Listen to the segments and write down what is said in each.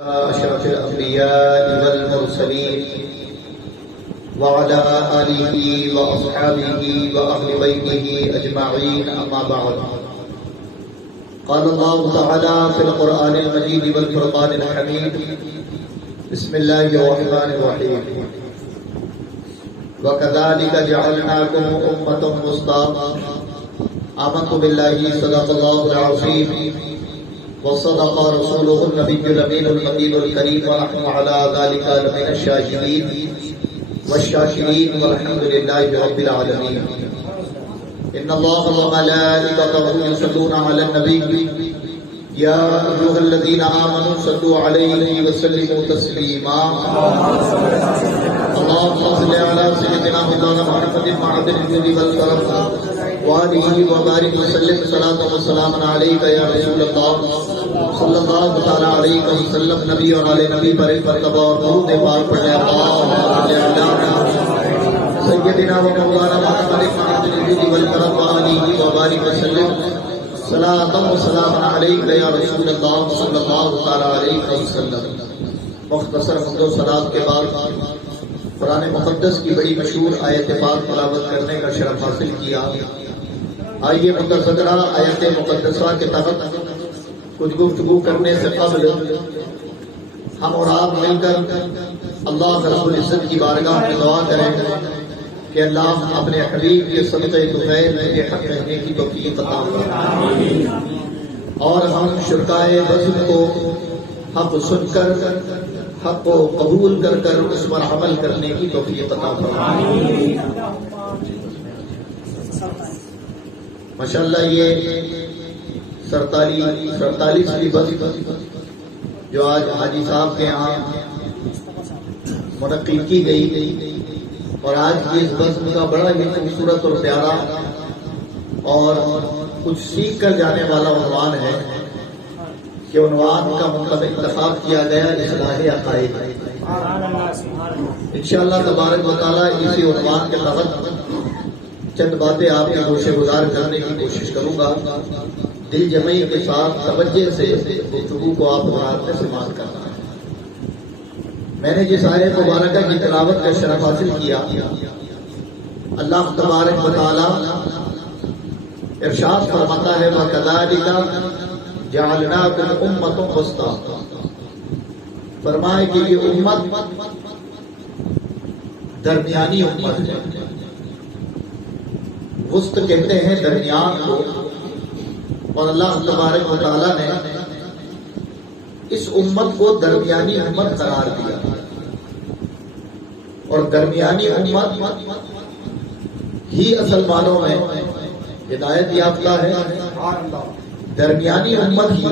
أشرف الأنبياء والمرسلين وعلى آله وأصحابه وأهل بيته أجمعين أما بعد قال الله تعالى في القرآن المجيد والفرقان الحميد بسم الله الرحمن الرحيم وكذلك جعلناكم أمة وسطا آمنت بالله صدق الله العظيم وصدق رسوله النبي الأمين المجيد الكريم ونحن على ذلك لمن الشاهدين والشاكرين والحمد لله رب العالمين. إن الله وملائكته يصلون على النبي يا أيها الذين آمنوا صلوا عليه وسلموا تسليما. اللهم صل على سيدنا مولانا محمد معدن الجود والكرم وآله وبارك وسلم صلاة وسلام عليك يا رسول الله صلی اللہ تعالی علیہ وسلم. نبی اور علی نبی پر مرتبہ اور درود پاک پڑھنے اللہم صلی علی سیدنا و مولانا محمد معدن الجود والکرم وآلہ وبارک وسلم صلاۃ و سلام علیک یا رسول اللہ صلی اللہ تعالی علیہ وسلم. مختصر حمد و ثناء کے بعد قرآن مقدس کی بڑی مشہور آیت پاک تلاوت کرنے کا شرف حاصل کیا. آئیے متصدرہ آیت مقدسہ کے تحت کچھ گفتگو کرنے سے قبل ہم اور آپ مل کر اللہ رب العزت کی بارگاہ میں دعا کریں کہ اللہ اپنے حبیب کے صدقے طفیل کے حق کہنے کی توفیق عطا فرمائے اور ہم شرکائے بزم کو حق سن کر حق کو قبول کر کر اس پر عمل کرنے کی توفیق عطا فرمائے. ماشاءاللہ یہ 47ویں بزم جو آج حاجی صاحب کے یہاں منعقد کی گئی اور آج کی اس بزم کا بڑا ہی خوبصورت اور پیارا اور کچھ سیکھ کر جانے والا عنوان ہے کہ عنوان کا مطلب انتخاب کیا گیا اصلاح عقائد. انشاءاللہ تبارک و تعالیٰ اسی عنوان کے تحت چند باتیں آپ کے گوشِ گزار کرنے کی کوشش کروں گا. دل جمعی کے ساتھ توجہ سے گفتگو کو آپ حضرات میں سماعت کرنا ہے. میں نے جس آیت مبارکہ کی تلاوت کا شرف حاصل کیا اللہ تبارک و تعالی ارشاد فرماتا ہے وَكَذَلِكَ جَعَلْنَاكُمْ أُمَّةً وسطا. فرمائے کہ یہ امت درمیانی امت ہے. وسط کہتے ہیں درمیان کو، اور اللہ تبارک و تعالیٰ نے اس امت کو درمیانی امت قرار دیا. اور درمیانی امت ہی اصل معنوں میں ہدایت یافتہ ہے. درمیانی امت ہی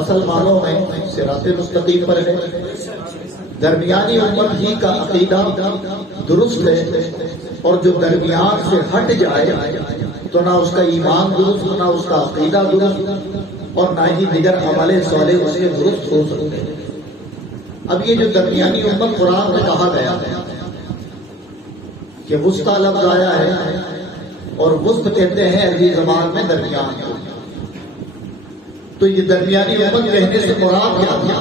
اصل معنوں میں صراط مستقیم پر ہے. درمیانی امت ہی کا عقیدہ درست ہے، اور جو درمیان سے ہٹ جائے تو نہ اس کا ایمان درست، نہ اس کا عقیدہ درست، اور نہ ہی دیگر عمل صالح اس کے درست ہو سکتے ہیں. اب یہ جو درمیانی امت قرآن میں کہا گیا کہ وسطی لفظ آیا ہے، اور وسط کہتے ہیں عربی زبان میں درمیان کو. تو یہ درمیانی امت کہنے سے مراد کیا تھا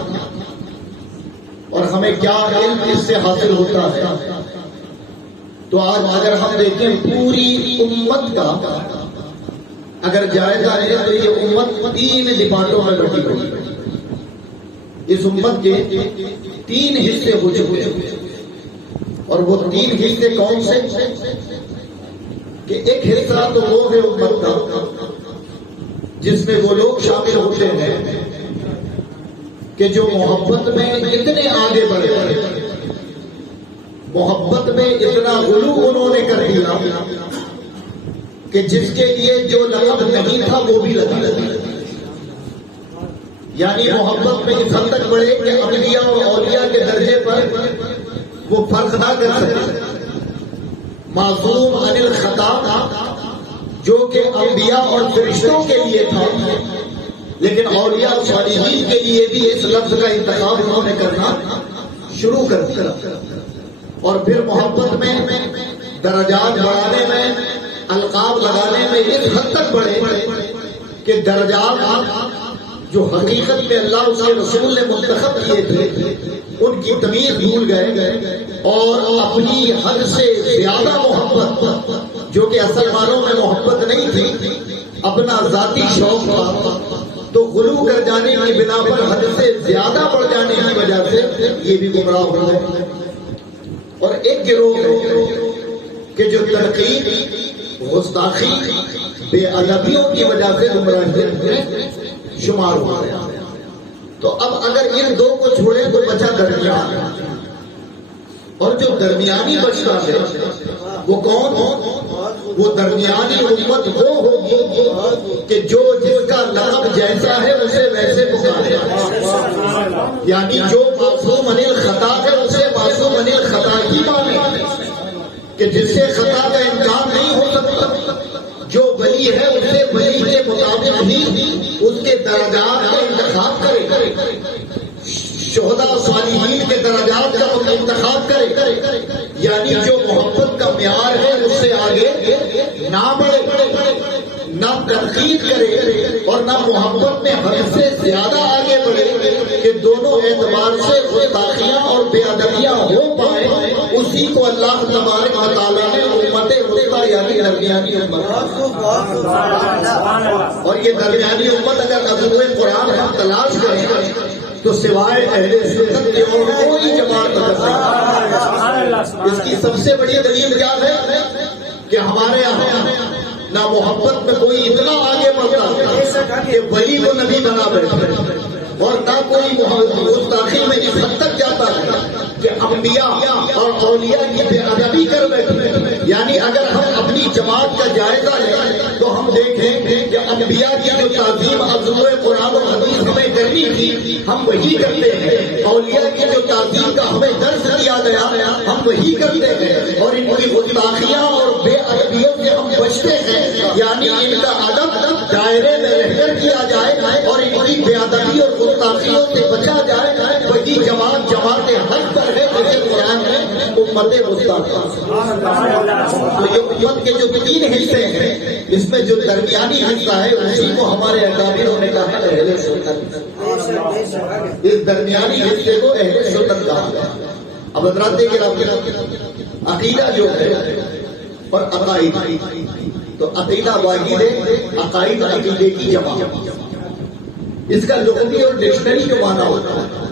اور ہمیں کیا علم اس سے حاصل ہوتا ہے؟ تو آج اگر ہم دیکھیں پوری امت کا اگر جائزہ لیں تو یہ امت 3 ڈپارٹوں میں بٹی ہوئی ہے. اس امت کے 3 حصے ہو چکے ہیں، اور وہ 3 حصے کون سے؟ کہ ایک حصہ تو وہ ہے امت کا جس میں وہ لوگ شامل ہوتے ہیں کہ جو محبت میں اتنے آگے بڑھے، محبت میں اتنا غلو انہوں نے کر دیا کہ جس کے لیے جو لقب نہیں تھا وہ بھی لگا. یعنی محبت میں اس حد تک بڑھے کہ انبیاء اور اولیاء کے درجے پر وہ فرق نہ کر سکے. معصوم عن الخطا جو کہ انبیاء اور فرشتوں کے لیے تھا، لیکن اولیاء اور صالحین کے لیے بھی اس لفظ کا انتخاب انہوں نے کرنا شروع کر دیا. اور پھر محبت میں درجات بڑھانے میں، القاب لگانے میں اس حد تک بڑھے کہ درجات جو حقیقت میں اللہ اس کے رسول نے منتخب کیے تھے ان کی تمیز بھول گئے اور اپنی حد سے زیادہ محبت، جو کہ اصل معنوں میں محبت نہیں تھی، اپنا ذاتی شوق تھا، تو غلو کر جانے کی بنا پر حد سے زیادہ بڑھ جانے کی وجہ سے یہ بھی گمراہ ہو گئے۔ اور ایک گروہ ہے کہ جو تنقید، گستاخی، بے ادبیوں کی وجہ سے گمراہ شمار ہو گیا۔ تو اب اگر ان دو کو چھوڑے تو بچا درمیان، اور جو درمیانی بچتا ہے وہ کون؟ وہ درمیانی امت وہ ہوگی کہ جو جس کا لقب جیسا ہے اسے ویسے پکارے، یعنی جو معصوم عن الخطا ہے اسے معصوم عن الخطا ہی مانے، کہ جس سے خطا کا امکان نہیں ہو سکتا۔ جو ولی ہے اسے ولی کے مطابق ہی اس کے درجات کا انتخاب کرے، شہداء صالحین کے درجات کا انتخاب کرے، یعنی جو محبت کا معیار ہے اس سے آگے نہ بڑھے، نہ تنقید کرے اور نہ محبت میں حد سے زیادہ آگے بڑھے، کہ دونوں اعتبار سے گستاخیاں اور بے ادبیاں ہو پائے، اسی کو اللہ تبارک و تعالیٰ نے امت وسطیٰ یعنی درمیانی امت، اور یہ درمیانی امت اگر عضو قرآن ہم تلاش کریں تو سوائے اہل سنت کے اور کوئی جماعت نہیں۔ اس کی سب سے بڑی دلیل کیا ہے کہ ہمارے یہاں نہ محبت میں کوئی اتنا آگے بڑھتا کہ ولی کو نبی بنا بیٹھے، اور نہ کوئی گستاخی میں اس حد تک جاتا ہے کہ انبیاء اور اولیاء کی بے ادبی کر بیٹھے۔ یعنی اگر ہم اپنی جماعت کا جائزہ لیں تو ہم دیکھیں کہ انبیاء کی جو تعظیم عضو قرآن و حدیث ہمیں کرنی تھی ہم وہی کرتے ہیں، اولیاء کی جو تعظیم کا ہمیں درس دیا گیا ہم وہی کرتے ہیں، اور ان کی گستاخیاں اور بے ادبیوں سے ہم بچتے ہیں، یعنی ان کا ادب دائرے میں رہ کر کیا جائے اور ان کی بے ادبی اور گستاخیوں سے بچا جائے، وہی جماعت حق پر ہے جسے قرآن ہے امت مصطفیٰ۔ تو یہ امت کے جو تین حصے ہیں اس میں جو درمیانی حصہ ہے اسی کو ہمارے اکابروں نے کہا اہل سنت، اس درمیانی حصے کو اہل سنت کہا گیا۔ اب حضرات کرام، عقیدہ جو ہے اور عقائد، تو عقیدہ واحد ہے، عقائد عقیدے کی جمع۔ اس کا لغوی اور ڈکشنری جو معنی ہوتا ہے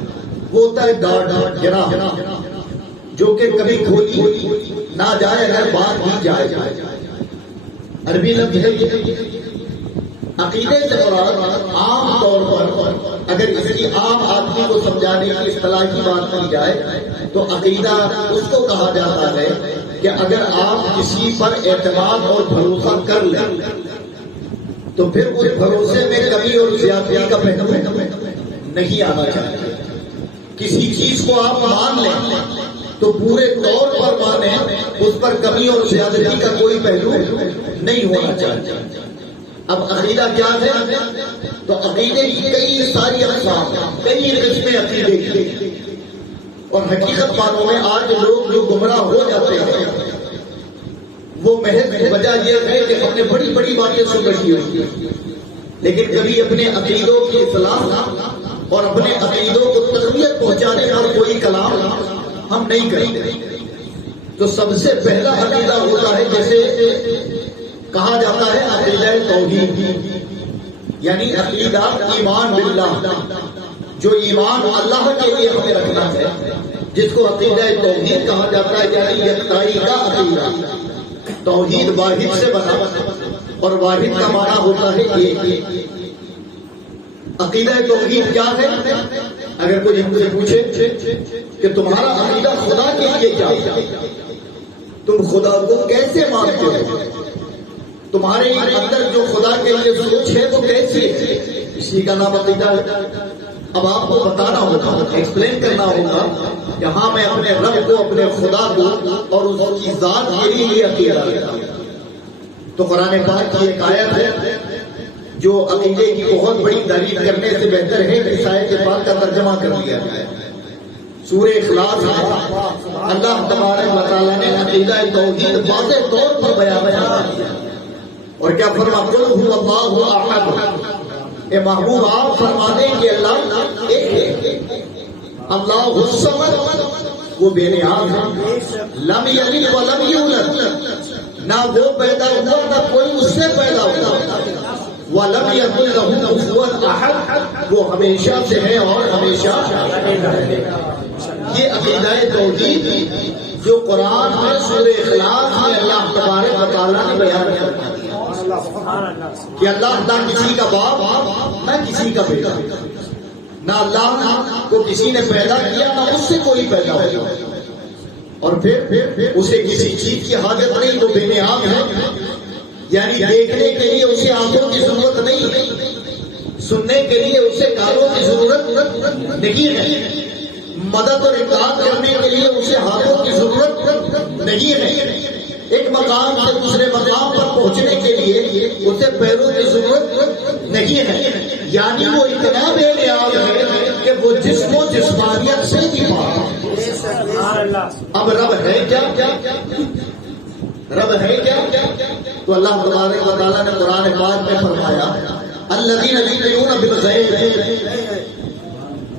وہ ہوتا ہے گاڑ، گرا، جو کہ کبھی کھولی نہ جائے اگر بات بھی جائے۔ عربی لفظ ہے عقیدے سے مراد عام طور پر اگر اس کی عام آدمی کو سمجھانے کی اصطلاحی بات کی جائے تو عقیدہ اس کو کہا جاتا ہے کہ اگر آپ کسی پر اعتماد اور بھروسہ کر لیں تو پھر اس بھروسے میں کمی اور زیادتی کا پہلو نہیں آنا چاہیے۔ کسی چیز کو آپ مان لیں تو پورے طور پر مانیں، اس پر کمی اور زیادتی کا کوئی پہلو نہیں ہونا چاہیے۔ اب عقیدہ کیا ہے؟ تو عقیدے کی کئی ساری اقسام، کئی قسمیں عقیدے کی، اور حقیقت معنوں میں آج لوگ جو گمراہ ہو جاتے ہیں وہ محض وجہ یہ ہے کہ ہم نے بڑی بڑی باتیں سن رکھی ہوئی ہیں، لیکن کبھی اپنے عقیدوں کی اصلاح اور اپنے عقیدوں کو تقویت پہنچانے پر کوئی کلام ہم نہیں کرتے۔ تو سب سے پہلا عقیدہ ہوتا ہے جیسے کہا جاتا ہے عقیدہ توحید، یعنی عقیدہ ایمان باللہ، جو ایمان اللہ کے لیے ہمیں رکھنا ہے، جس کو عقیدہ توحید کہا جاتا ہے، یعنی یکتائی کا عقیدہ۔ توحید واحد سے بنا اور واحد کا معنی ہوتا ہے ایک۔ عقیدہ توحید کیا ہے؟ اگر کوئی ہم سے پوچھے کہ تمہارا عقیدہ خدا کے لیے کیا ہے، تم خدا کو کیسے مانتے ہو، تمہارے اندر جو خدا کے لیے سوچ ہے وہ کیسی ہے، اسی کا نام عقیدہ ہے۔ اب آپ کو بتانا ہوگا، ایکسپلین کرنا ہوگا کہ ہاں میں اپنے رب کو، اپنے خدا کو اور اس کی ذات کے لیے عقیدہ رکھتا ہوں۔ تو قرآن پاک کی ایک آیت ہے جو عقیدے کی بہت بڑی تعریف کرنے سے بہتر ہے کہ اس آیت پاک کا ترجمہ کر دیا جائے۔ سورہ اخلاص میں اللہ تبارک و تعالیٰ نے عقیدہ توحید واضح طور پر بیان کیا، اور کیا فرمایا؟ قل هو اللہ احد، اے محبوب آپ فرما دیں کہ اللہ ایک ہے، اللہ الصمد، وہ بے نیاز ہے، لم یلد ولم یولد، نہ وہ پیدا ہوا نہ کوئی اس سے پیدا ہوا، وَلَمْ يَكُنْ لَهُ كُفُوًا أَحَدٌ، وہ ہمیشہ سے ہے اور ہمیشہ رہے گا۔ یہ عقیدہ توحید جو قرآن میں سورہ اخلاص میں اللہ تبارک و تعالیٰ نے بیان کیا کہ اللہ نہ کسی کا باپ نہ کسی کا بیٹا، نہ اللہ کو کسی نے پیدا کیا نہ اس سے کوئی پیدا ہوا، اور پھر اسے کسی چیز کی حاجت نہیں، وہ بے نیاز ہے، یعنی دیکھنے کے لیے اسے آنکھوں کی ضرورت نہیں، سننے کے لیے اسے کانوں کی ضرورت نہیں ہے، مدد اور امداد کرنے کے لیے اسے ہاتھوں کی ضرورت نہیں ہے، ایک مقام سے دوسرے مقام پر پہنچنے کے لیے اسے پیروں کی ضرورت نہیں ہے، یعنی وہ اتنا بے نیاز ہے کہ وہ جسم و جسمانیت سے بھی پاک۔ اب رب ہے کیا؟ رب ہے کیا؟ تو اللہ تبارک و تعالیٰ نے قرآن پاک میں فرمایا الذین یؤمنون بالغیب،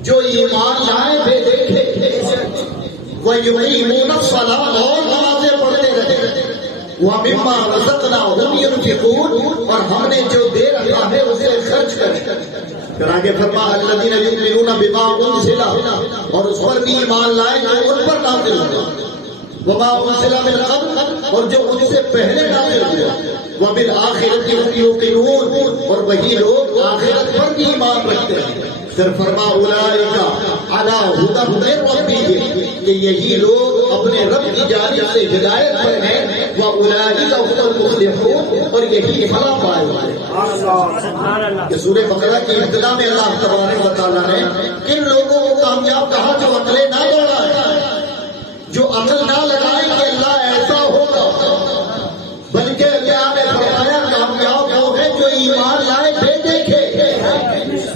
جو ایمان لائے بے دیکھے، وَيُقِیمُونَ الصَّلَاةَ، اور نمازیں پڑھتے رہے، وَمِمَّا رَزَقْنَاهُمْ يُنْفِقُونَ، اور ہم نے جو دے رکھا ہے اسے خرچ کریں۔ پھر آگے فرمایا الذین یؤمنون بما انزل، اور اس پر بھی ایمان لائے جو ان پر نازل ہوا، وما انزل من قبل، اور جو ان سے پہلے نازل ہوا، وبالآخرۃ هم یوقنون، اور وہی لوگ آخرت پر بھی ایمان رکھتے ہیں۔ پھر فرما اولئک علی ھدی من ربہم، کہ یہی لوگ اپنے رب کی جانب سے ہدایت پر ہیں، واولئک هم المفلحون، اور یہی فلاح پائے والے ہیں۔ یہ سورہ بقرہ کی ابتدا میں اللہ تبارک و تعالیٰ نے کن لوگوں کو کامیاب کہا؟ جو عقلیں نہ دوڑائیں، جو عقل نہ لگائے کہ اللہ ایسا ہوگا، بلکہ اللہ نے فرمایا کامیاب وہ ہے جو ایمان لائے بے دیکھے،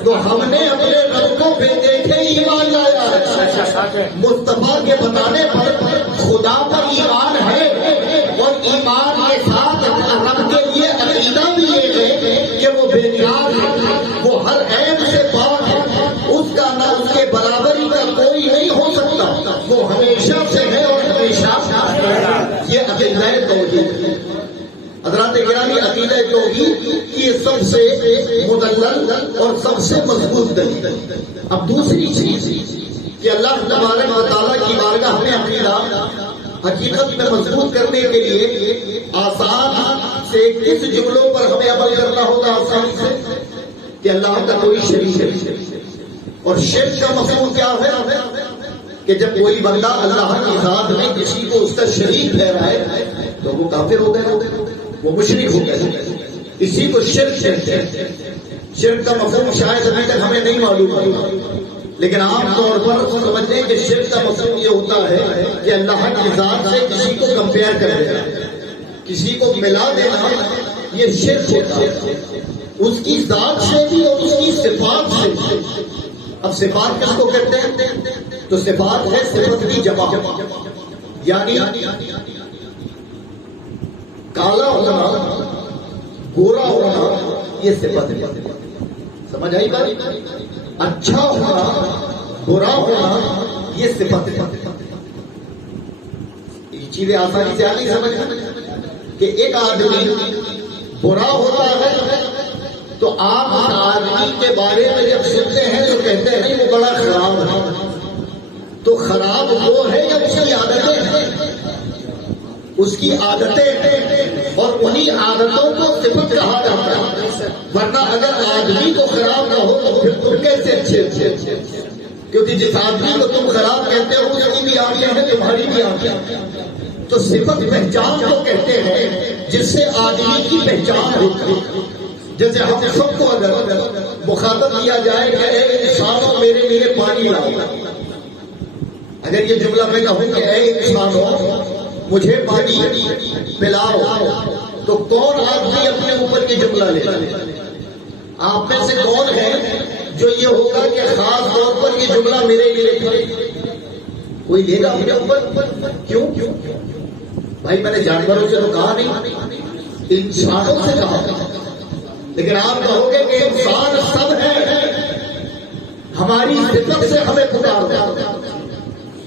تو ہم نے اپنے رب کو بے دیکھے ایمان لایا ہے۔ مصطفیٰ کے بتانے پر خدا پر ایمان ہے، اور ایمان کے ساتھ رب کے لیے عقیدہ بھی یہ ہے کہ وہ بے نیاز ہے، وہ ہر عیب سے پاک ہے، اس کا نہ اس کے برابری کا کوئی نہیں ہو سکتا، وہ ہمیشہ سے ہے اور ہمیشہ یہ عقیدہ توحید ہے۔ حضرات گرامی، عقیدہ توحید کی سب سے مدلل اور سب سے مضبوط دلیل۔ اب دوسری چیز کہ اللہ تبارک و تعالیٰ کی بارگاہ میں عقیدہ حقیقت میں مضبوط کرنے کے لیے آسان سے کس جملوں پر ہمیں عمل کرنا ہوگا آسانی سے؟ کہ اللہ کا کوئی شریک ہے، اور شرک کا مفہوم کیا ہے؟ کہ جب کوئی بندہ اللہ کی ذات میں کسی کو اس کا شریک ٹھہرائے تو وہ کافر ہو گئے، وہ مشرک ہو گئے، اسی کو شرک کہتے ہیں۔ شرک کا مفہوم شاید ابھی تک ہمیں نہیں معلوم ہے، لیکن عام طور پر سمجھتے ہیں کہ شرک کا مفہوم یہ ہوتا ہے کہ اللہ کی ذات سے کسی کو کمپیئر کر دینا، کسی کو ملا دینا، یہ شرک ہوتا ہے، اس کی ذات سے بھی اور اس کی صفات سے بھی۔ اب صفات کس کو کہتے ہیں؟ تو صفات ہے صفت کی جمع، یعنی کالا ہونا، گورا ہونا، یہ صفت ہے، سمجھ آئی بات؟ اچھا ہونا، برا ہونا، یہ صفت ہے۔ یہ چیزیں آسانی سے آگے سمجھ کہ ایک آدمی برا ہوتا ہے تو آپ اس آدمی کے بارے میں جب سنتے ہیں تو کہتے ہیں وہ بڑا خراب ہے، تو خراب وہ ہے یا اس کی عادتیں ہیں؟ اس کی عادتیں ہیں، اور انہی عادتوں کو صفت کہا جاتا ہے، ورنہ اگر آدمی کو خراب نہ ہو تو پھر تم کیسے اچھے؟ کیونکہ جس آدمی کو تم خراب کہتے ہو اس کی بھی آنکھیں ہیں، تمہاری بھی آنکھیں ہیں۔ تو صفت پہچان کو کہتے ہیں جس سے آدمی کی پہچان ہوتی ہے۔ جیسے ہم سب کو اگر مخاطب کیا جائے کہ اے انسانوں میرے لیے پانی لاؤ، اگر یہ جملہ میں کہوں کہ اے انسانوں مجھے پانی پلاؤ، تو کون آدمی اپنے اوپر یہ جملہ لے؟ آپ میں سے کون ہے جو یہ ہوگا کہ خاص طور پر یہ جملہ میرے لیے؟ کوئی لے گا اپنے اوپر؟ کیوں؟ بھائی میں نے جانوروں سے تو کہا نہیں، انسانوں سے کہا، لیکن آپ کہو گے کہ انسان سب ہے، ہماری صفت سے ہمیں پکارو،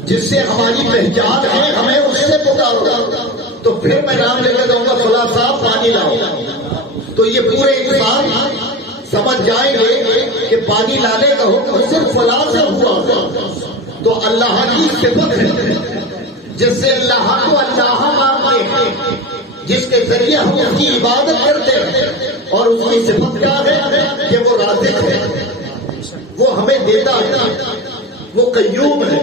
جس سے ہماری پہچان ہے ہمیں اس سے پکارو، تو پھر میں نام لے کر جاؤں گا فلاں صاحب پانی لاؤ، تو یہ پورے انسان سمجھ جائیں گے کہ پانی لانے کا حکم صرف فلاں سے ہوا، تو اللہ کی صفت ہے جس سے اللہ کو اللہ مانتے ہیں، جس کے ذریعے ہم اس کی عبادت کرتے ہیں، اور اس کی صفت کیا ہے کہ وہ رازق ہے، وہ ہمیں دیتا ہے، وہ قیوم ہے،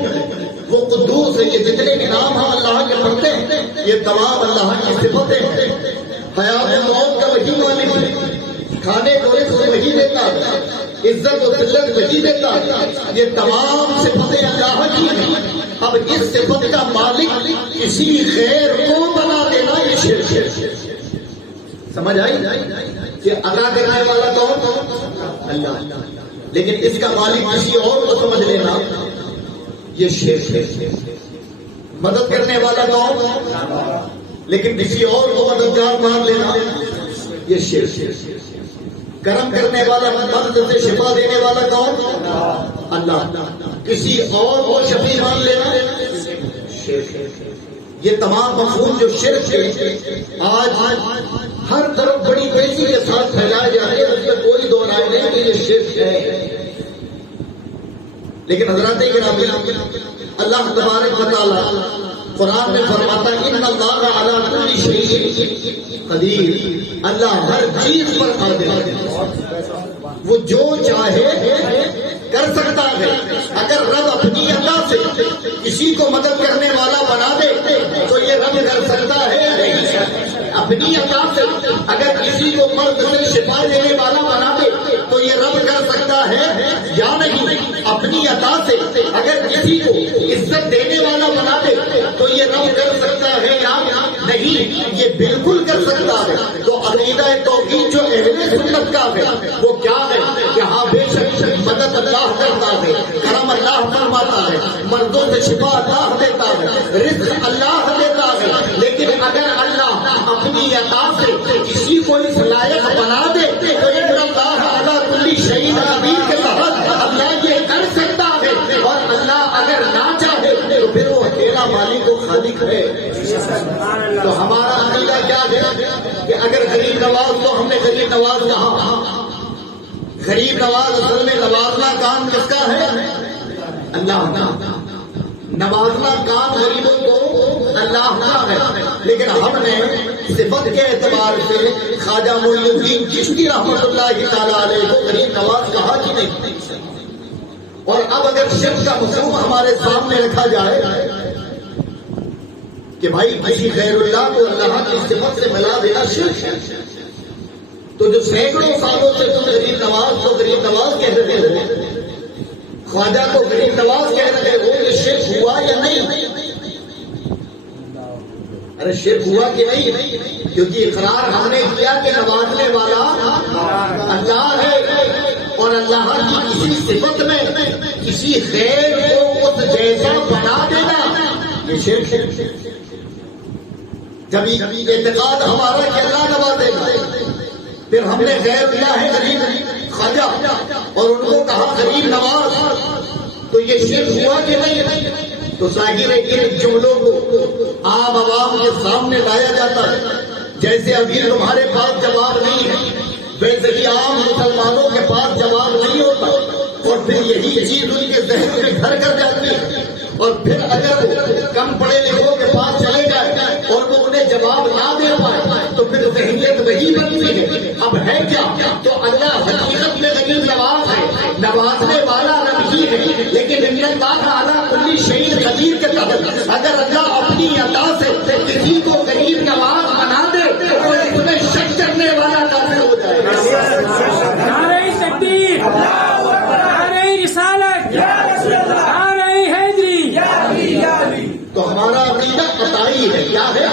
وہ قدوس ہے۔ یہ جتنے بھی نام ہم اللہ کے پڑھتے ہیں یہ تمام اللہ کی صفتیں ہیں۔ حیات موت کا وہی مالک ہے، کھانے کو رزق وہی دیتا ہے، عزت و ذلت وہی دیتا ہے، یہ تمام صفتیں اللہ کی ہیں۔ اب اس صفت کا مالک کسی غیر کو بنا دینا یہ شرک ہے۔ سمجھ آئی کہ ادا کرنے والا کون؟ اللہ، لیکن اس کا مالک کسی اور کو سمجھ لینا یہ شرک ہے۔ مدد کرنے والا کون؟ لیکن کسی اور کو مددگار مان لینا یہ شرک ہے۔ کرم کرنے والا، مرض سے شفا دینے والا کون؟ اللہ، کسی اور کو شفیع مان لینا شرک ہے۔ یہ تمام مفہوم جو شرک ہے آج ہر طرف بڑی تیزی کے ساتھ پھیلائے جا رہے ہیں، اس میں کوئی دو رائے نہیں کہ یہ شرک ہے۔ لیکن حضرات گرامی، اللہ تبارک و تعالی قرآن میں فرماتا ہے ان اللہ علی کل شیء قدیر، اللہ ہر چیز پر قادر ہے، وہ جو چاہے کر سکتا ہے۔ اگر رب اپنی عطا سے کسی کو مدد کرنے والا بنا دے تو یہ رب کر سکتا ہے، اپنی عطا سے اگر کسی کو مرض سے شفا دینے والا بنا دے تو یہ رب کر سکتا ہے یا نہیں؟ اپنی عطا سے اگر کسی کو عزت دینے والا بنا دے تو یہ رب کر سکتا ہے یا نہیں؟ یہ بالکل کر سکتا ہے۔ تو عقیدہ توحید جو اہل سنت کا ہے وہ کیا ہے کہ ہاں بے شک مدد اللہ کرتا ہے، کرم اللہ فرماتا ہے، مردوں سے شفا اللہ دیتا ہے، رزق اللہ دیتا ہے، لیکن اگر اللہ اپنی عطا سے کسی کو اس لائق بنا دے تو ان اللہ علی کل شیء قدیر کے تحت اللہ یہ کر سکتا ہے۔ اور اللہ اگر نہ چاہے تو پھر وہ اکیلا مالک و خالق ہے۔ تو ہمارا عقیدہ کیا ہے کہ اگر غریب نواز تو ہم نے غریب نواز کہا، غریب نواز اصل میں نوازنا کام کس کا ہے؟ اللہ کا۔ نوازنا کام غریبوں کو اللہ کا ہے، لیکن ہم نے صفت کے اعتبار سے خواجہ معین الدین چشتی رحمۃ اللہ تعالی علیہ کو غریب نواز کہا کہ نہیں۔ اور اب اگر شرک کا مفہوم ہمارے سامنے رکھا جائے کہ بھائی کسی غیر اللہ کو اللہ کی صفت سے ملا دینا شرک ہے، تو جو سینکڑوں سالوں سے تم غریب نواز کو غریب نواز کہہ رہے ہو، خواجہ کو غریب نواز کہہ رہے ہو، یہ شرک ہوا یا نہیں؟ ارے شرک ہوا کہ نہیں؟ کیونکہ اقرار ہم نے کیا کہ نوازنے والا اللہ ہے، اور اللہ کی کسی صفت میں کسی غیر کو اس جیسا بنا دینا یہ شرک ہے۔ جب اعتقاد ہمارا کہ اللہ نوازے گا، پھر ہم نے غیر اللہ ہے غریب خواجہ اور ان کو کہا غریب نواز، تو یہ شرک ہوا کہ نہیں؟ تو ظاہر ہے کہ ان جملوں کو عام عوام کے سامنے لایا جاتا ہے، جیسے ابھی تمہارے پاس جواب نہیں ہے ویسے ہی عام مسلمانوں کے پاس جواب نہیں ہوتا، اور پھر یہی چیز ان کے ذہن میں گھر کر جاتی ہے، اور پھر اگر کم پڑھے لکھوں کے پاس چلے جائے اور وہ انہیں جواب نہ دے پائے تو پھر ذہنیت وہی بنتی ہے۔ اب ہے کیا؟ تو اللہ حقیقت میں غریب نواز ہے، نوازنے والا رب ہی ہے، لیکن ان اللہ اعلیٰ کل شیء قدیر کے تحت اگر اللہ اپنی عطا سے کسی کو غریب نواز بنا دے تو اس میں شک کرنے والا کافر ہو جائے گا۔ نعرہ تکبیر، نعرہ رسالت، نعرہ حیدری۔ تو ہمارا عقیدہ قطعی ہے، کیا ہے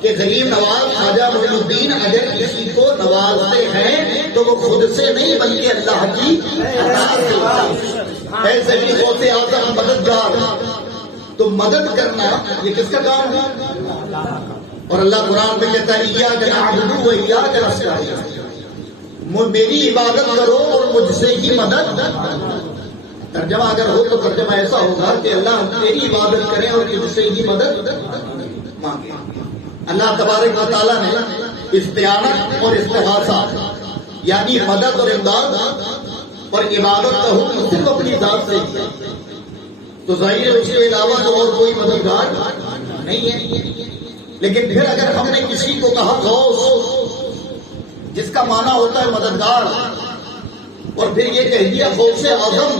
کہ غریب نواز خواجہ معین الدین اگر کسی کو نوازتے ہیں تو وہ خود سے نہیں بلکہ اللہ کی عطا سے۔ ایسے ہی غوث اعظم مددگار، تو مدد کرنا یہ کس کا کام ہے؟ اور اللہ قرآن میں کہتا ہے ایاک نعبد و ایاک نستعین، میری عبادت کرو اور مجھ سے ہی مدد. ترجمہ اگر ہو تو ترجمہ ایسا ہوگا کہ اللہ تیری عبادت کریں اور مجھ سے ہی مدد مانگے. اللہ تبارک و تعالیٰ نے استعانت اور استغاثہ یعنی مدد اور امداد اور عبادت کا حکم صرف اپنی ذات سے کیا. تو ظاہر ہے اس کے علاوہ تو اور کوئی مددگار نہیں ہے. لیکن پھر اگر ہم نے کسی کو کہا غوث جس کا معنی ہوتا ہے مددگار اور پھر یہ کہہ دیا غوث اعظم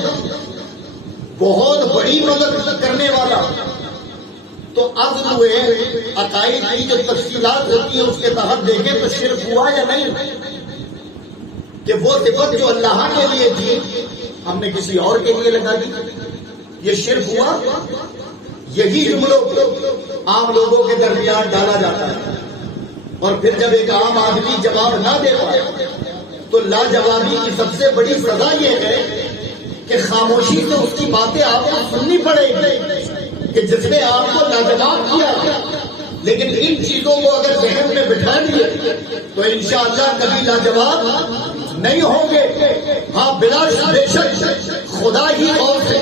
بہت بڑی مدد کرنے والا تو اب ہوئے عقائد کی جو تفصیلات ہوتی ہیں اس کے تحت دیکھیں تو شرک ہوا یا نہیں کہ وہ صفت جو اللہ کے لیے تھی ہم نے کسی اور کے لیے لگا دی. یہ شرک ہوا. یہی جملوں عام لوگوں کے درمیان ڈالا جاتا ہے اور پھر جب ایک عام آدمی جواب نہ دے پائے تو لاجوابی کی سب سے بڑی سزا یہ ہے کہ خاموشی سے اس کی باتیں آپ کو سننی پڑے گی کہ جس نے آپ کو لاجواب کیا. لیکن ان چیزوں کو اگر ذہن میں بٹھا لیے تو انشاءاللہ کبھی لاجواب نہیں ہوں گے. ہاں بلا بے شک خدا ہی اور سے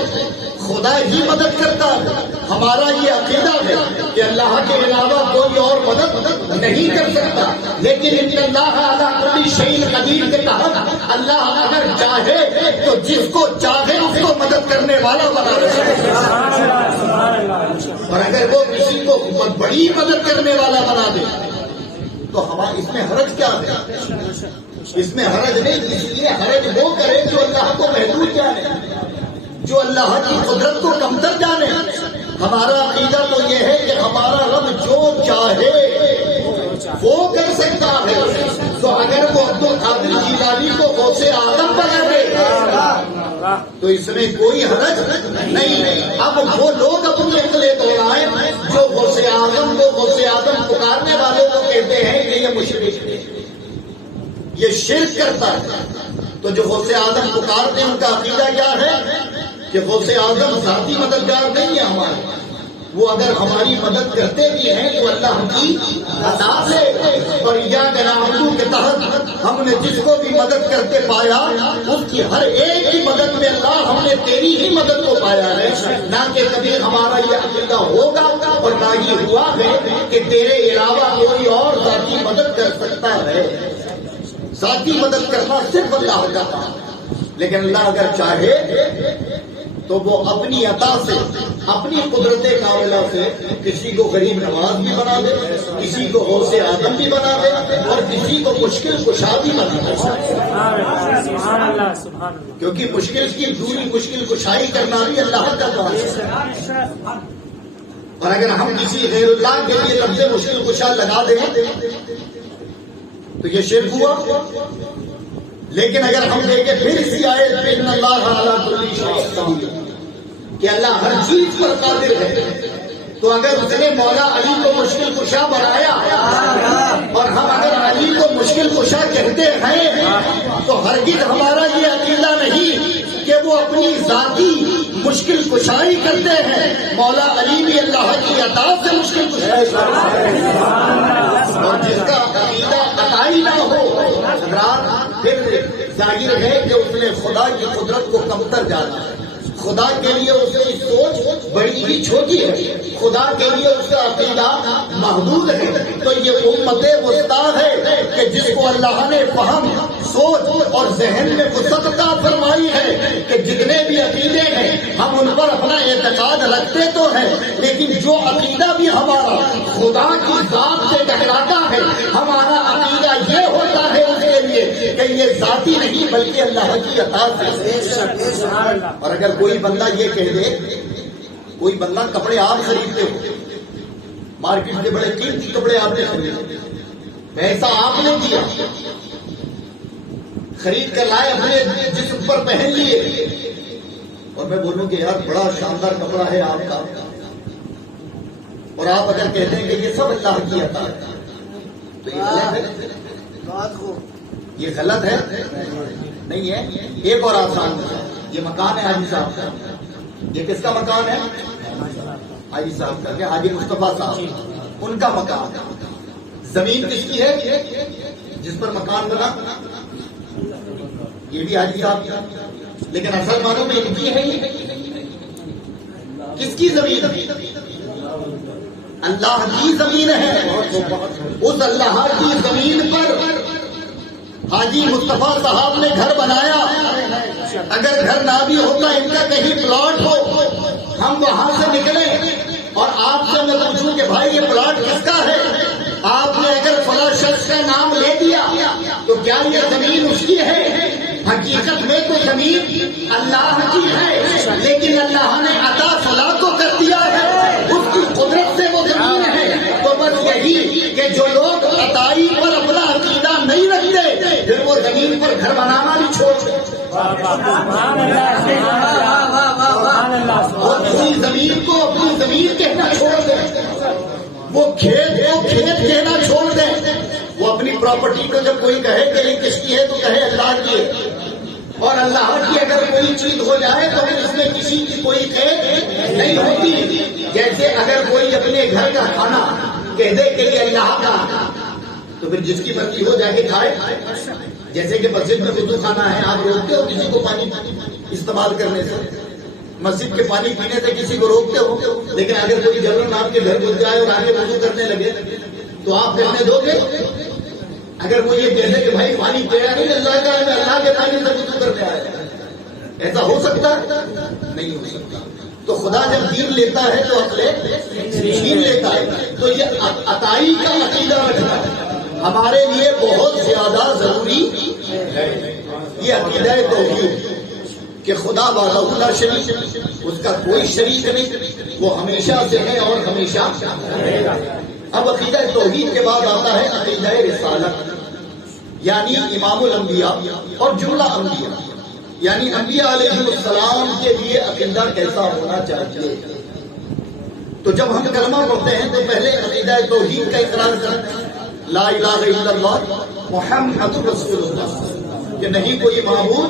خدا ہی مدد کرتا ہے. ہمارا یہ عقیدہ ہے کہ اللہ کے علاوہ کوئی اور مدد نہیں کر سکتا. لیکن ان اللہ علی کل شیء قدیر کے تحت اللہ اگر چاہے تو جس کو چاہے اس کو مدد کرنے والا بنا دے. اور اگر وہ کسی کو بڑی مدد کرنے والا بنا دے تو ہمارا اس میں حرج کیا ہے؟ اس میں حرج نہیں. اس لیے حرج وہ کرے جو اللہ کو محدود جانے, جو اللہ کی قدرت کو کمتر جانے. ہمارا عقیدہ تو یہ ہے کہ ہمارا رب جو چاہے وہ کر سکتا ہے. تو اگر وہ عبد القادر جیلانی کو غوث اعظم بنا دے تو اس میں کوئی حرج نہیں. اب وہ لوگ اپنی عقلیں دوڑائیں جو غوث اعظم کو غوث اعظم پکارنے والوں کو کہتے ہیں کہ یہ مشرک ہے, یہ شرک کرتا ہے. تو جو غوث اعظم پکارتے ہیں ان کا عقیدہ کیا ہے کہ غوث اعظم ذاتی مددگار نہیں ہے ہمارے. وہ اگر ہماری مدد کرتے بھی ہیں تو اللہ کی عطا سے. اور یا نعبد کے تحت ہم نے جس کو بھی مدد کرتے پایا اس کی ہر ایک کی مدد میں اللہ ہم نے تیری ہی مدد کو پایا ہے. نہ کہ کبھی ہمارا یہ عقیدہ ہوگا اور نہ ہی ہوا ہے کہ تیرے علاوہ کوئی اور ذاتی مدد کر سکتا ہے. ذاتی مدد کرنا صرف اللہ کا کام. لیکن اللہ اگر چاہے تو وہ اپنی عطا سے اپنی قدرت کاملہ سے کسی کو غریب نواز بھی بنا دے, کسی کو غوث اعظم بھی بنا دے اور کسی کو مشکل کشا بھی بنا دے. کیونکہ مشکل کی دوری مشکل کشائی کرنا بھی اللہ کا کام ہے. اور اگر ہم کسی غیر اللہ کے لیے لفظ مشکل کشا لگا دیں تو یہ شرک ہوا. لیکن اگر ہم دیکھیں پھر اسی آیت پہ ان اللہ علی کل شیء قدیر کہ اللہ ہر چیز پر قادر ہے, تو اگر اس نے مولا علی کو مشکل کشا بنایا اور ہم اگر علی کو مشکل کشا کہتے ہیں تو ہرگز ہمارا یہ عقیدہ نہیں کہ وہ اپنی ذاتی مشکل کشائی کرتے ہیں. مولا علی بھی اللہ کی عطا سے مشکل کشائی کرتے ہیں. اور جس کا عقیدہ عطائی نہ ہو پھر ظاہر ہے کہ اس نے خدا کی قدرت کو کمتر جانا ہے. خدا کے لیے اس کی سوچ بڑی ہی چھوٹی ہے, خدا کے لیے اس کا عقیدہ محدود ہے. تو یہ امت وسطیٰ ہے کہ جس کو اللہ نے فہم سوچ اور ذہن میں وسعت عطا فرمائی ہے کہ جتنے بھی عقیدے ہیں ہم ان پر اپنا اعتقاد رکھتے تو ہیں, لیکن جو عقیدہ بھی ہمارا خدا کی ذات سے ٹکراتا ہے ہمارا عقیدہ یہ ہوتا ہے اس کے لیے کہ یہ ذاتی نہیں بلکہ اللہ کی عطا سے. اور اگر کوئی بندہ یہ کہہ دے, کوئی بندہ کپڑے آپ خریدتے ہو, مارکیٹ سے بڑے قیمتی کپڑے آپ نے خریدے, پیسہ آپ نے دیا, خرید کر لائے, اپنے جسم پر پہن لیے, اور میں بولوں کہ یار بڑا شاندار کپڑا ہے آپ کا, اور آپ اگر کہتے ہیں کہ یہ سب اللہ کی عطا ہے تو یہ غلط ہے. یہ غلط ہے نہیں ہے. ایک اور آسان ہے, یہ مکان ہے حاجی صاحب کا. یہ کس کا مکان ہے؟ حاجی صاحب کا, حاجی مصطفیٰ صاحب ان کا مکان. زمین کس کی ہے جس پر مکان بنا؟ یہ بھی حاجی صاحب، لیکن اصل معنوں میں ان کی ہے یہ کس کی زمین؟ اللہ کی زمین ہے. اس اللہ کی زمین پر حاجی مصطفیٰ صاحب نے گھر بنایا. اگر گھر نہ بھی ہوتا، ان کا کہیں پلاٹ ہو، ہم وہاں سے نکلے اور آپ سے میں پوچھوں کہ بھائی یہ پلاٹ کس کا ہے، آپ نے اگر فلاں شخص کا نام لے دیا تو کیا یہ زمین اس کی ہے؟ حقیقت میں تو زمین اللہ کی ہے، لیکن اللہ نے عطا فلاں کو کر دیا ہے، اس کی قدرت سے وہ زمین ہے. تو بس یہی کہ جو لوگ عطائی پر اپنا عقیدہ نہیں رکھتے، پھر وہ زمین پر گھر بنانا بھی چھوڑ دیتے، اور کسی زمین کو اپنی زمین کہنا چھوڑ دیں، وہ کھیت کو کھیت کہنا چھوڑ دیں. وہ اپنی پراپرٹی کو جب کوئی کہے کہ یہ کس کی ہے تو کہے اللہ کی ہے. اور اللہ کی اگر کوئی چیز ہو جائے تو پھر اس میں کسی کی کوئی قید نہیں ہوتی. جیسے اگر کوئی اپنے گھر کا کھانا کہہ دے کہ یہ اللہ کا، تو پھر جس کی مرضی ہو جا کے کھائے. جیسے کہ مسجد میں وضو خانہ ہے، آپ روکتے ہو کسی کو پانی استعمال کرنے سے، مسجد کے پانی پینے سے کسی کو روکتے ہو، لیکن اگر کوئی جبرن آپ کے گھر گھس جائے اور آگے وضو کرنے لگے تو آپ کرنے دو گے؟ اگر وہ یہ کہتے کہ بھائی پانی پیا نہیں، اللہ کا ہے، میں اللہ کے پانی سے وضو کرنے آیا، ایسا ہو سکتا ہے؟ نہیں ہو سکتا. تو خدا جب دین لیتا ہے تو اپنے دین لیتا ہے. تو یہ عطائی کا عقیدہ رکھنا ہمارے لیے بہت زیادہ ضروری ہے. یہ عقیدہ توحید کہ خدا وحدہ لا شریک، اس کا کوئی شریک نہیں، وہ ہمیشہ سے ہے اور ہمیشہ رہے گا. اب عقیدہ توحید کے بعد آتا ہے عقیدہ رسالت، یعنی امام الانبیاء اور جملہ انبیاء، یعنی انبیاء علیہ السلام کے لیے عقیدہ کیسا ہونا چاہیے. تو جب ہم کلمہ پڑھتے ہیں تو پہلے عقیدہ توحید کا اقرار کرتے ہیں، لا الہ الا اللہ محمد رسول اللہ، کہ نہیں کوئی معبود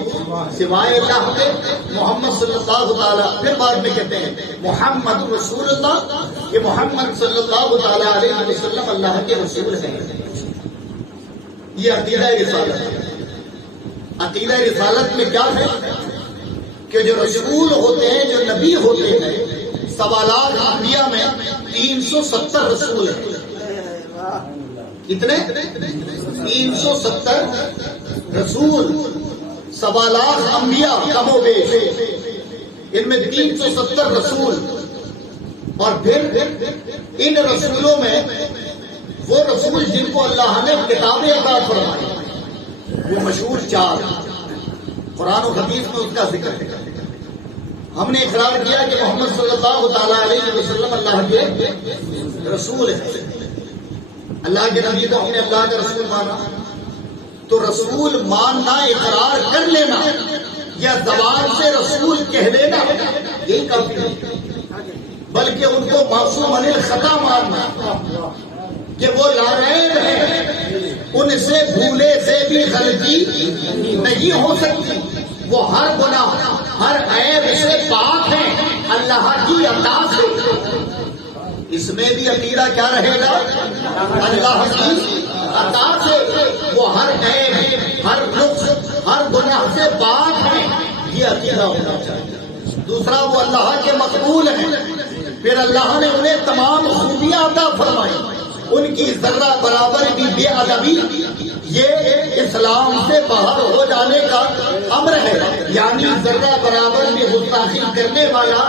سوائے اللہ کے، محمد صلی اللہ تعالیٰ. پھر بعد میں کہتے ہیں محمد رسول اللہ، کہ محمد صلی اللہ تعالیٰ علیہ وسلم اللہ کے رسول ہیں. یہ عقیدہ رسالت ہے. عقیدہ رسالت میں کیا ہے کہ جو رسول ہوتے ہیں، جو نبی ہوتے ہیں، سوالات انبیاء میں 370 رسول ہیں. کتنے؟ 370 رسول، سوالات انبیاء کم و بیش، ان میں 370 رسول. اور پھر ان رسولوں میں وہ رسول جن کو اللہ نے کتابیں عطا فرمائی، وہ مشہور 4 قرآن و حدیث میں اس کا ذکر ہے. ہم نے اقرار کیا کہ محمد صلی اللہ تعالیٰ علیہ وسلم اللہ کے رسول ہیں، اللہ کے نبی کو ہم نے اللہ کا رسول مانا. تو رسول ماننا، اقرار کر لینا یا زبان سے رسول کہہ لینا یہی کافی نہیں، بلکہ ان کو معصوم عن الخطا ماننا کہ وہ لاریب ہے، ان سے بھولے سے بھی غلطی نہیں ہو سکتی، وہ ہر گناہ ہر عیب سے پاک ہے اللہ کی عطا سے. اس میں بھی عقیدہ کیا رہے گا؟ اللہ کی عطا سے. وہ ہر عیب، ہر نقص، ہر گناہ سے پاک ہے، یہ عقیدہ ہونا چاہیے. دوسرا، وہ اللہ کے مقبول ہیں، پھر اللہ نے انہیں تمام خوبیاں عطا فرمائی، ان کی ذرہ برابر بھی بے ادبی یہ اسلام سے باہر ہو جانے کا امر ہے. یعنی ذرہ برابر بھی گستاخی کرنے والا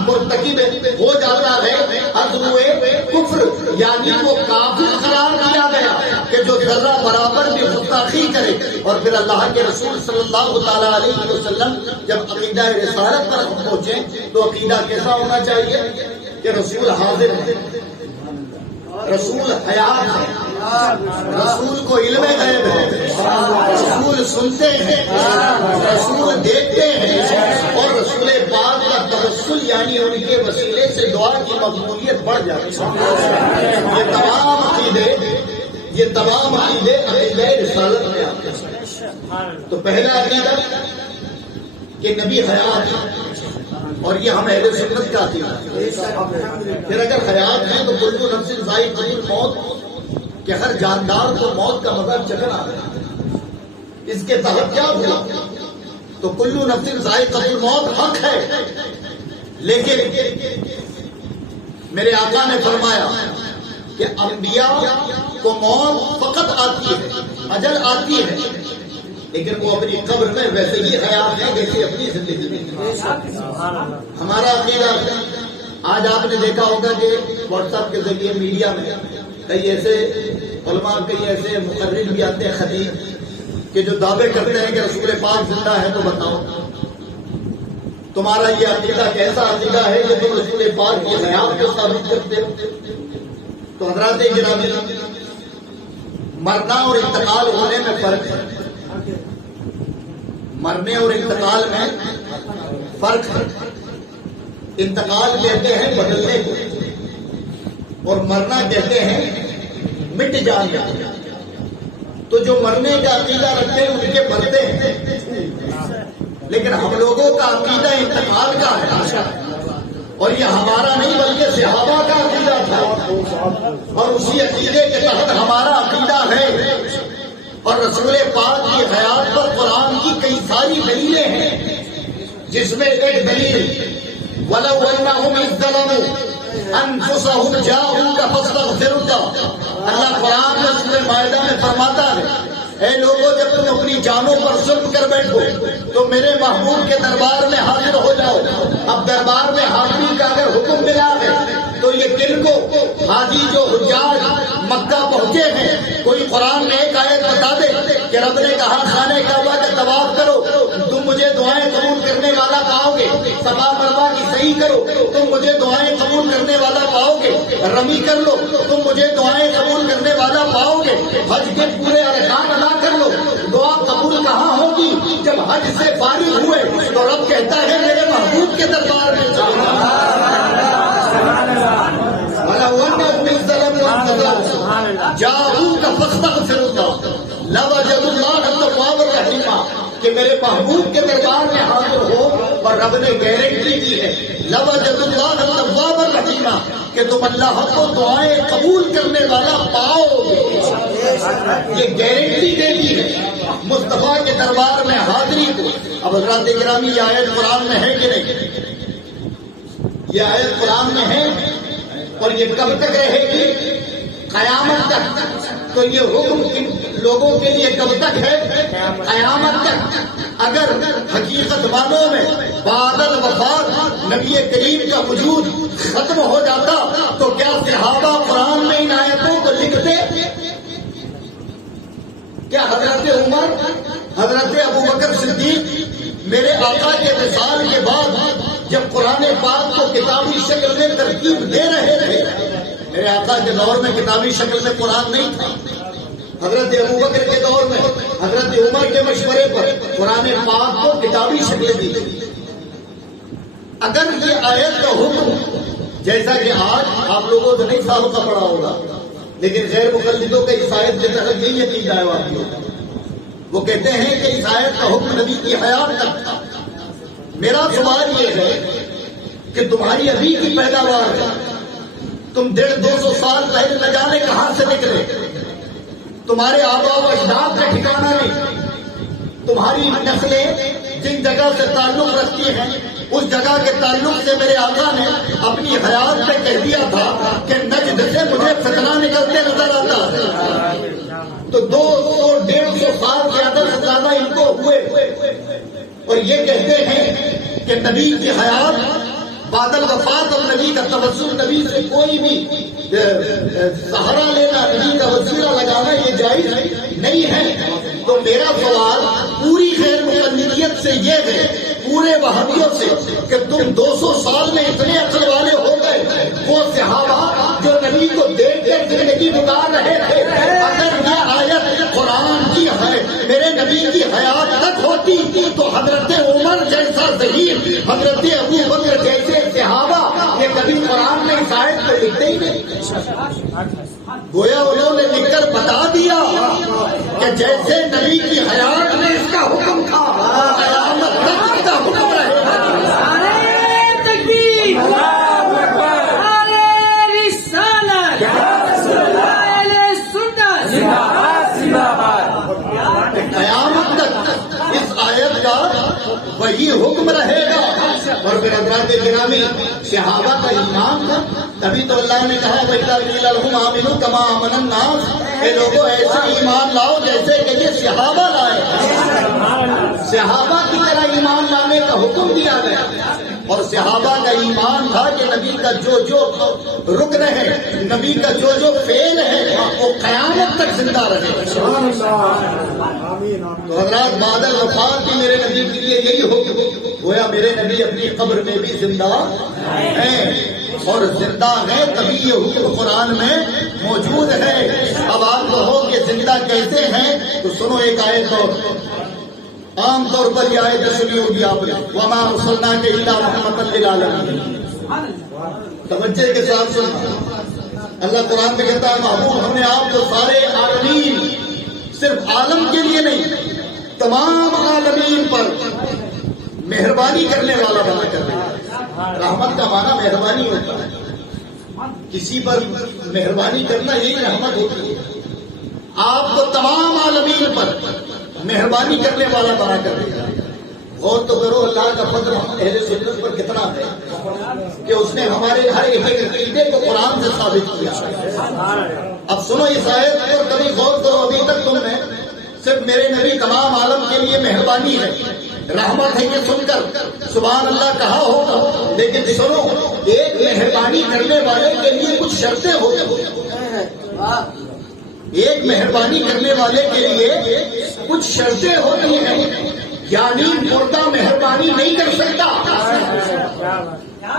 مرتکب ہو جاتا ہے عضو کفر، یعنی وہ کافر قرار دیا گیا کہ جو ذرہ برابر بھی گستاخی کرے. اور پھر اللہ کے رسول صلی اللہ تعالیٰ علیہ وسلم جب عقیدہ رسالت پر پہنچے تو عقیدہ کیسا ہونا چاہیے کہ رسول حاضر ہے، رسول حیات ہے، رسول کو علم غیب ہے، رسول سنتے ہیں، رسول دیکھتے ہیں، اور رسول پاک کا توسل یعنی ان کے وسیلے سے دعا کی مقبولیت بڑھ جاتی ہے. یہ تمام عقیدے عقیدہ رسالت میں آتے ہیں. تو پہلا عقیدہ کہ نبی حیات ہے، اور یہ ہم اہل سنت کا عقیدہ ہے. پھر اگر حیات ہے تو کل نفس ذائقۃ الموت، کہ ہر جاندار کو موت کا مزہ چکھنا ہے. اس کے تحت کیا ہوا تو کلو نفس ذائقۃ الموت حق ہے، لیکن میرے آقا نے فرمایا کہ انبیاء کو موت فقط آتی ہے، اجل آتی ہے، لیکن وہ اپنی قبر میں ویسے ہی حیات ہے جیسے اپنی زندگی میں۔ ہمارا عقیدہ، آج آپ نے دیکھا ہوگا کہ واٹس ایپ کے ذریعے میڈیا میں کئی ایسے علماء، کئی ایسے مقرر بھی آتے ہیں، خطیب، کہ جو دعوے کرتے ہیں کہ رسول پاک زندہ ہے، تو بتاؤ تمہارا یہ عقیدہ کیسا عقیدہ ہے کہ تم رسول پاک کی حیات کو ثابت کرتے ہو؟ تو حضرات گرامی، مرنا اور انتقال ہونے میں فرق ہے، مرنے اور انتقال میں فرق ہے۔ انتقال کہتے ہیں بدلنے کو، اور مرنا کہتے ہیں مٹ جانا۔ تو جو مرنے کا عقیدہ رکھتے ہیں ان کے بنتے ہیں، لیکن ہم لوگوں کا عقیدہ انتقال کا ہے، اور یہ ہمارا نہیں بلکہ صحابہ کا عقیدہ تھا، اور اسی عقیدے کے تحت ہمارا عقیدہ ہے۔ اور رسول پاک کی حیات پر قرآن کی کئی ساری دلیلیں ہیں، جس میں ایک دلیل وَلَوْ أَنَّهُمْ إِذْ ظَلَمُوا أَنفُسَهُمْ جَاءُوكَ فَاسْتَغْفِرُوا، اللہ قرآن میں سورہ مائدہ میں فرماتا ہے، اے لوگوں جب تم اپنی جانوں پر ظلم کر بیٹھو تو میرے محبوب کے دربار میں حاضر ہو جاؤ۔ اب دربار میں حاضری کا اگر حکم ملا ہے تو یہ کن کو؟ حاجی جو حجاج مکہ پہنچے ہیں، کوئی قرآن میں ایک آیت بتا دے کہ رب نے کہا خانہ کعبہ کا طواف کرو تم مجھے دعائیں قبول کرنے والا پاؤ گے، صفا مروا کی صحیح کرو تم مجھے دعائیں قبول کرنے والا پاؤ گے، رمی کر لو تم مجھے دعائیں قبول کرنے والا پاؤ گے، حج کے پورے ارکان ادا کر لو، دعا قبول کہاں ہوگی؟ جب حج سے فارغ ہوئے تو رب کہتا ہے میرے محبوب کے دربار میں کہ میرے محبوب کے دربار میں حاضر ہو، اور رب نے گارنٹی دی ہے لَوَجَدُ اللَّهَ تَوَّابًا رَحِيمًا کہ تم اللہ کو دعائیں قبول کرنے والا پاؤ گے۔ یہ گارنٹی دے دی ہے مصطفیٰ کے دربار میں حاضری کو۔ اب حضرات گرامی، یہ آیت قرآن میں ہے کہ نہیں؟ یہ آیت قرآن میں ہے، اور یہ کب تک رہے گی؟ قیامت تک۔ تو یہ حکم کن لوگوں کے لیے کب تک ہے؟ قیامت تک۔ اگر حقیقت مانوں میں بعد الوفات نبی کریم کا وجود ختم ہو جاتا تو کیا صحابہ قرآن میں ان آیتوں کو لکھتے؟ کیا حضرت عمر، حضرت ابوبکر صدیق میرے آقا کے وصال کے بعد جب قرآن پاک کو کتابی شکل میں ترتیب دے رہے تھے، میرے آقا کے دور میں کتابی شکل میں قرآن نہیں تھا، حضرت ابوبکر کے دور میں حضرت عمر کے مشورے پر قرآن پاک کو کتابی شکل دی گئی۔ اگر یہ آیت کا حکم، جیسا کہ آج آپ لوگوں سے نہیں سابقہ پڑا ہوگا، لیکن غیر مقلدوں کا اس آیت کے تحت یہی عقیدہ ہے واقعی ہوتا، وہ کہتے ہیں کہ اس آیت کا حکم نبی کی حیات تک تھا۔ میرا سوال یہ ہے کہ تمہاری ابھی کی پیداوار ہے، تم 150-200 سال پہلے نہ جانے کہاں سے نکلے، تمہارے آبا و اجداد کا ٹھکانا نہیں، تمہاری نسلیں جن جگہ سے تعلق رکھتی ہیں اس جگہ کے تعلق سے میرے آقا نے اپنی حیات میں کہہ دیا تھا کہ نجد سے مجھے فتنہ نکلتے نظر آتا ہے۔ تو 200-150 سال زیادہ سے زیادہ ان کو ہوئے، اور یہ کہتے ہیں کہ نبی کی حیات بعد الوفات، اور نبی کا توسل، نبی سے کوئی بھی سہارا لینا، نبی کا وسیلہ لگانا یہ جائز نہیں ہے۔ تو میرا سوال پوری غیر مقلدیت سے یہ ہے، پورے وہابیوں سے، کہ تم 200 سال میں اتنے عقل والے ہو گئے، وہ صحابہ جو نبی کو دیکھ کر زندگی گزار رہے تھے، اگر یہ آیت قرآن کی ہے، میرے نبی کی حیات تک ہوتی تو حضرت عمر جیسا ظہیر، حضرت ابو بکر جیسے صحابہ یہ کبھی قرآن میں اس آیت کو لکھتے ہی نہیں۔ گویا انہوں نے لکھ کر بتا دیا کہ جیسے نبی کی حیات میں اس کا حکم تھا، قیامت تک اس کا حکم رہے گا۔ نعرہ تکبیر، نعرہ رسالت، نعرہ سنت، قیامت تک اس آیت کا پھر حضرات گرامی صحابہ کا ایمان تھا، تبھی تو اللہ نے کہا وَإِذَا قِيلَ لَهُمْ آمِنُوا كَمَا آمَنَ النَّاسُ، اے لوگوں ایسے ایمان لاؤ جیسے کہ یہ صحابہ لائے، صحابہ کی طرح ایمان لانے کا حکم دیا گیا۔ اور صحابہ کا ایمان تھا کہ نبی کا جو جو رکن ہے، نبی کا جو جو فعل ہے وہ قیامت تک زندہ رہے۔ تو حضرات بعد الوفات بھی میرے نبی کے لیے یہی حکم، گویا میرے نبی اپنی قبر میں بھی زندہ ہیں، اور زندہ ہے تبھی یہ حکم قرآن میں موجود ہے۔ اب آپ کہو کہ زندہ کیسے ہیں، تو سنو ایک آیت اور عام طور پر یہ آیت سنی ہوگی آپ نے، وَمَا أَرْسَلْنَاكَ إِلَّا رَحْمَةً لِّلْعَالَمِينَ۔ توجہ کے ساتھ سننا، اللہ قرآن میں کہتا ہے محبوب ہم نے آپ کو سارے عالمین، صرف عالم کے لیے نہیں تمام عالمین پر مہربانی کرنے والا بنا کر دیا۔ رحمت کا معنی مہربانی ہوتا ہے، کسی پر مہربانی کرنا یہی رحمت ہوتی ہے۔ آپ کو تمام عالمین پر مہربانی کرنے والا بنا کر دیا۔ غور تو کرو اللہ کا فضل اہل سنت پر کتنا ہے کہ اس نے ہمارے ہر ایک عقیدے کو قرآن سے ثابت کیا۔ اب سنو اس آیت پر کبھی غور کرو، ابھی تک تم نے صرف میرے نبی تمام عالم کے لیے مہربانی ہے، رحمت ہے، یہ سن کر سبحان اللہ کہا ہوگا، لیکن سنو ایک مہربانی کرنے والے کے لیے کچھ شرطیں ہوتی ہیں۔ ایک مہربانی کرنے والے کے لیے کچھ شرطیں ہوتی ہیں، یعنی مردہ مہربانی نہیں کر سکتا،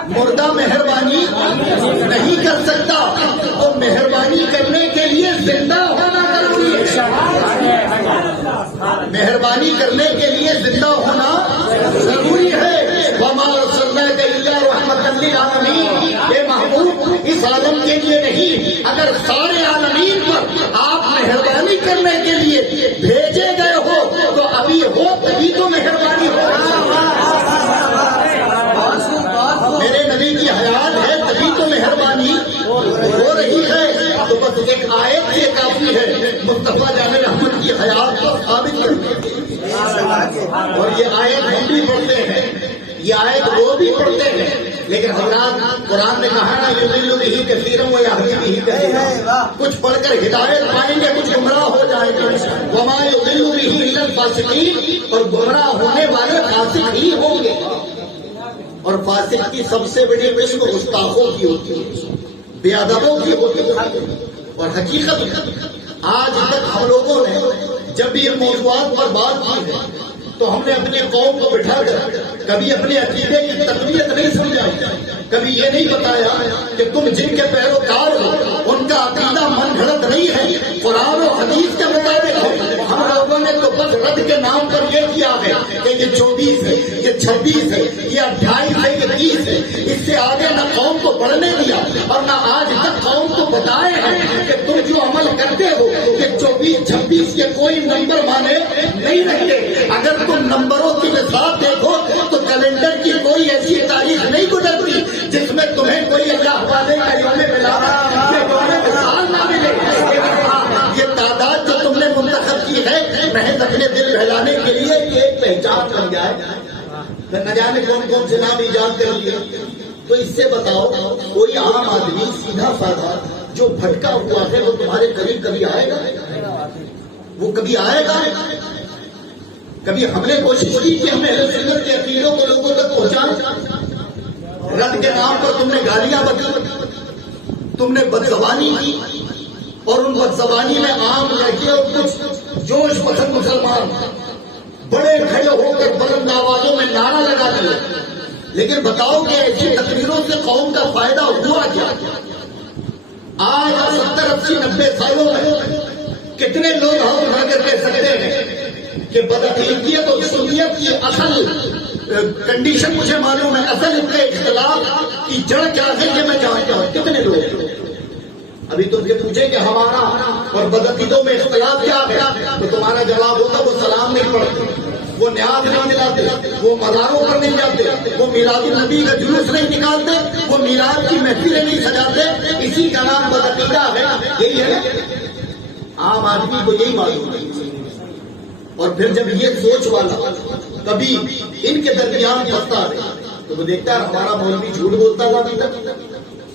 مردہ مہربانی نہیں کر سکتا، تو مہربانی کرنے کے لیے زندہ ہونا ضروری ہے، مہربانی کرنے کے لیے زندہ ہونا ضروری ہے۔ وَمَا أَرْسَلْنَاكَ إِلَّا رَحْمَةً لِّلْعَالَمِينَ، اے محبوب اس عالم کے لیے نہیں، اگر سارے عالمین پر آپ مہربانی کرنے کے لیے بھیجے گئے ہو تو ابھی ہو تبھی تو مہربانی ہو رہی ہے۔ میرے نبی کی حیات ہے تبھی تو مہربانی ہو رہی ہے۔ تو بس ایک آیت سے کافی ہے مصطفیٰ جان رحمت کی حیات کو ثابت کرنے، اور یہ آیت ہم بھی پڑھتے ہیں، یہ آیت وہ بھی پڑھتے ہیں، لیکن حضرات قرآن نے کہا نا یضل بہ کثیرا ویہدی بہ کثیرا، کچھ پڑھ کر ہدایت پائیں گے، کچھ گمراہ ہو جائیں گے۔ وما یضل بہ الا الفاسقین، اور گمراہ ہونے والے فاسق ہی ہوں گے، اور فاسق کی سب سے بڑی قسم گستاخوں کی ہوتی ہے، بے ادبوں کی ہوتی ہے۔ اور حقیقت آج تک ہم لوگوں نے جب بھی ان موضوعات پر بات کی ہے تو ہم نے اپنے قوم کو بٹھا کر کبھی اپنے عقیدے کی تقویت نہیں سمجھائی، کبھی یہ نہیں بتایا کہ تم جن کے پیروکار ہو ان کا عقیدہ من گھڑت نہیں ہے، قرآن و حدیث کے مطابق ہے۔ ہم لوگوں نے تو بس رد کے نام پر یہ کیا ہے کہ یہ 24 ہے، یہ 26 ہے، یہ 28 ہے، یہ 30 ہے، اس سے آگے نہ قوم کو بڑھنے دیا اور نہ آج تک قوم کو بتائے ہیں کہ تم جو عمل کرتے ہو کہ 24 26 کے کوئی نمبر مانے نہیں رکھتے۔ اگر تم نمبروں کی مثال دیکھو تو کیلنڈر کی کوئی ایسی تاریخ نہیں گزرتی جس میں تمہیں کوئی اللہ والے کا یوم میلاد یا یوم وصال نہ ملے۔ یہ تعداد جو تم نے منتخب کی ہے محض اپنے دل بہلانے کے لیے کہ ایک پہچان بن جائے، نہ جانے کون کون سے نام ایجاد کر لیے۔ تو اس سے بتاؤ کوئی عام آدمی سیدھا سادہ جو بھٹکا ہوا ہے وہ تمہارے قریب کبھی آئے گا؟ وہ کبھی آئے گا؟ کبھی ہم نے کوشش کی کہ ہم اہل سنت کے عقیدوں کو لوگوں تک پہنچائیں؟ رد کے نام پر تم نے گالیاں بکی، تم نے بدزبانی کی، اور ان بدزبانی میں عام لڑکے اور کچھ جوش پسند مسلمان بڑے کھڑے ہو کر بلند آوازوں میں نعرہ لگا دیے۔ لیکن بتاؤ کہ ایسی تقریروں سے قوم کا فائدہ ہوا کیا؟ آج 70 80 90 سالوں میں کتنے لوگ ہاتھ اٹھا کر کہہ سکتے ہیں کہ بدعقیدیت اور سنیت کی اصل کنڈیشن مجھے معلوم ہے، اصل ان کے اختلاف کی جڑ کیا ہے یہ میں جانتا ہوں؟ کتنے لوگ؟ ابھی تم یہ پوچھے کہ ہمارا اور بدعقیدوں میں اختلاف کیا ہے تو تمہارا جواب ہوتا وہ سلام نہیں پڑھتے، وہ نیاز نہیں دلاتے، وہ مزاروں پر نہیں جاتے، وہ میلاد النبی کا جلوس نہیں نکالتے، وہ میلاد کی محفلیں نہیں سجاتے، اسی کا نام بدعقیدہ ہے۔ یہی ہے عام آدمی کو یہی معلوم ہے۔ اور پھر جب یہ سوچ والا کبھی ان کے درمیان پھنستا ہے تو وہ دیکھتا ہے ہمارا مولوی جھوٹ بولتا تھا ابھی تک،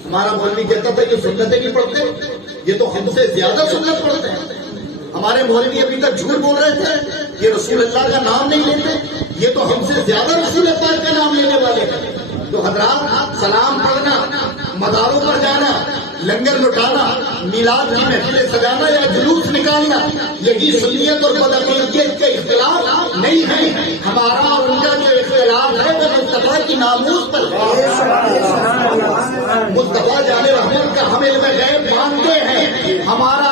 ہمارا مولوی کہتا تھا کہ سنتیں نہیں پڑھتے، یہ تو ہم سے زیادہ سنت پڑھتے ہیں، ہمارے مولوی ابھی تک جھوٹ بول رہے تھے، یہ رسول اللہ کا نام نہیں لیتے، یہ تو ہم سے زیادہ رسول اللہ کا نام لینے والے ہیں۔ تو حضرات، سلام پڑھنا، مزاروں پر جانا، لنگر لٹانا، میلاد کی محفلیں سجانا یا جلوس نکالنا، یہی سنیت اور بدعقیدت کے اختلاف نہیں ہے۔ ہمارا اور ان کا جو اختلاف ہے وہ مصطفیٰ کی ناموس پر ہے۔ مصطفیٰ جان رحمت کا ہم علم غیب مانتے ہیں، ہمارا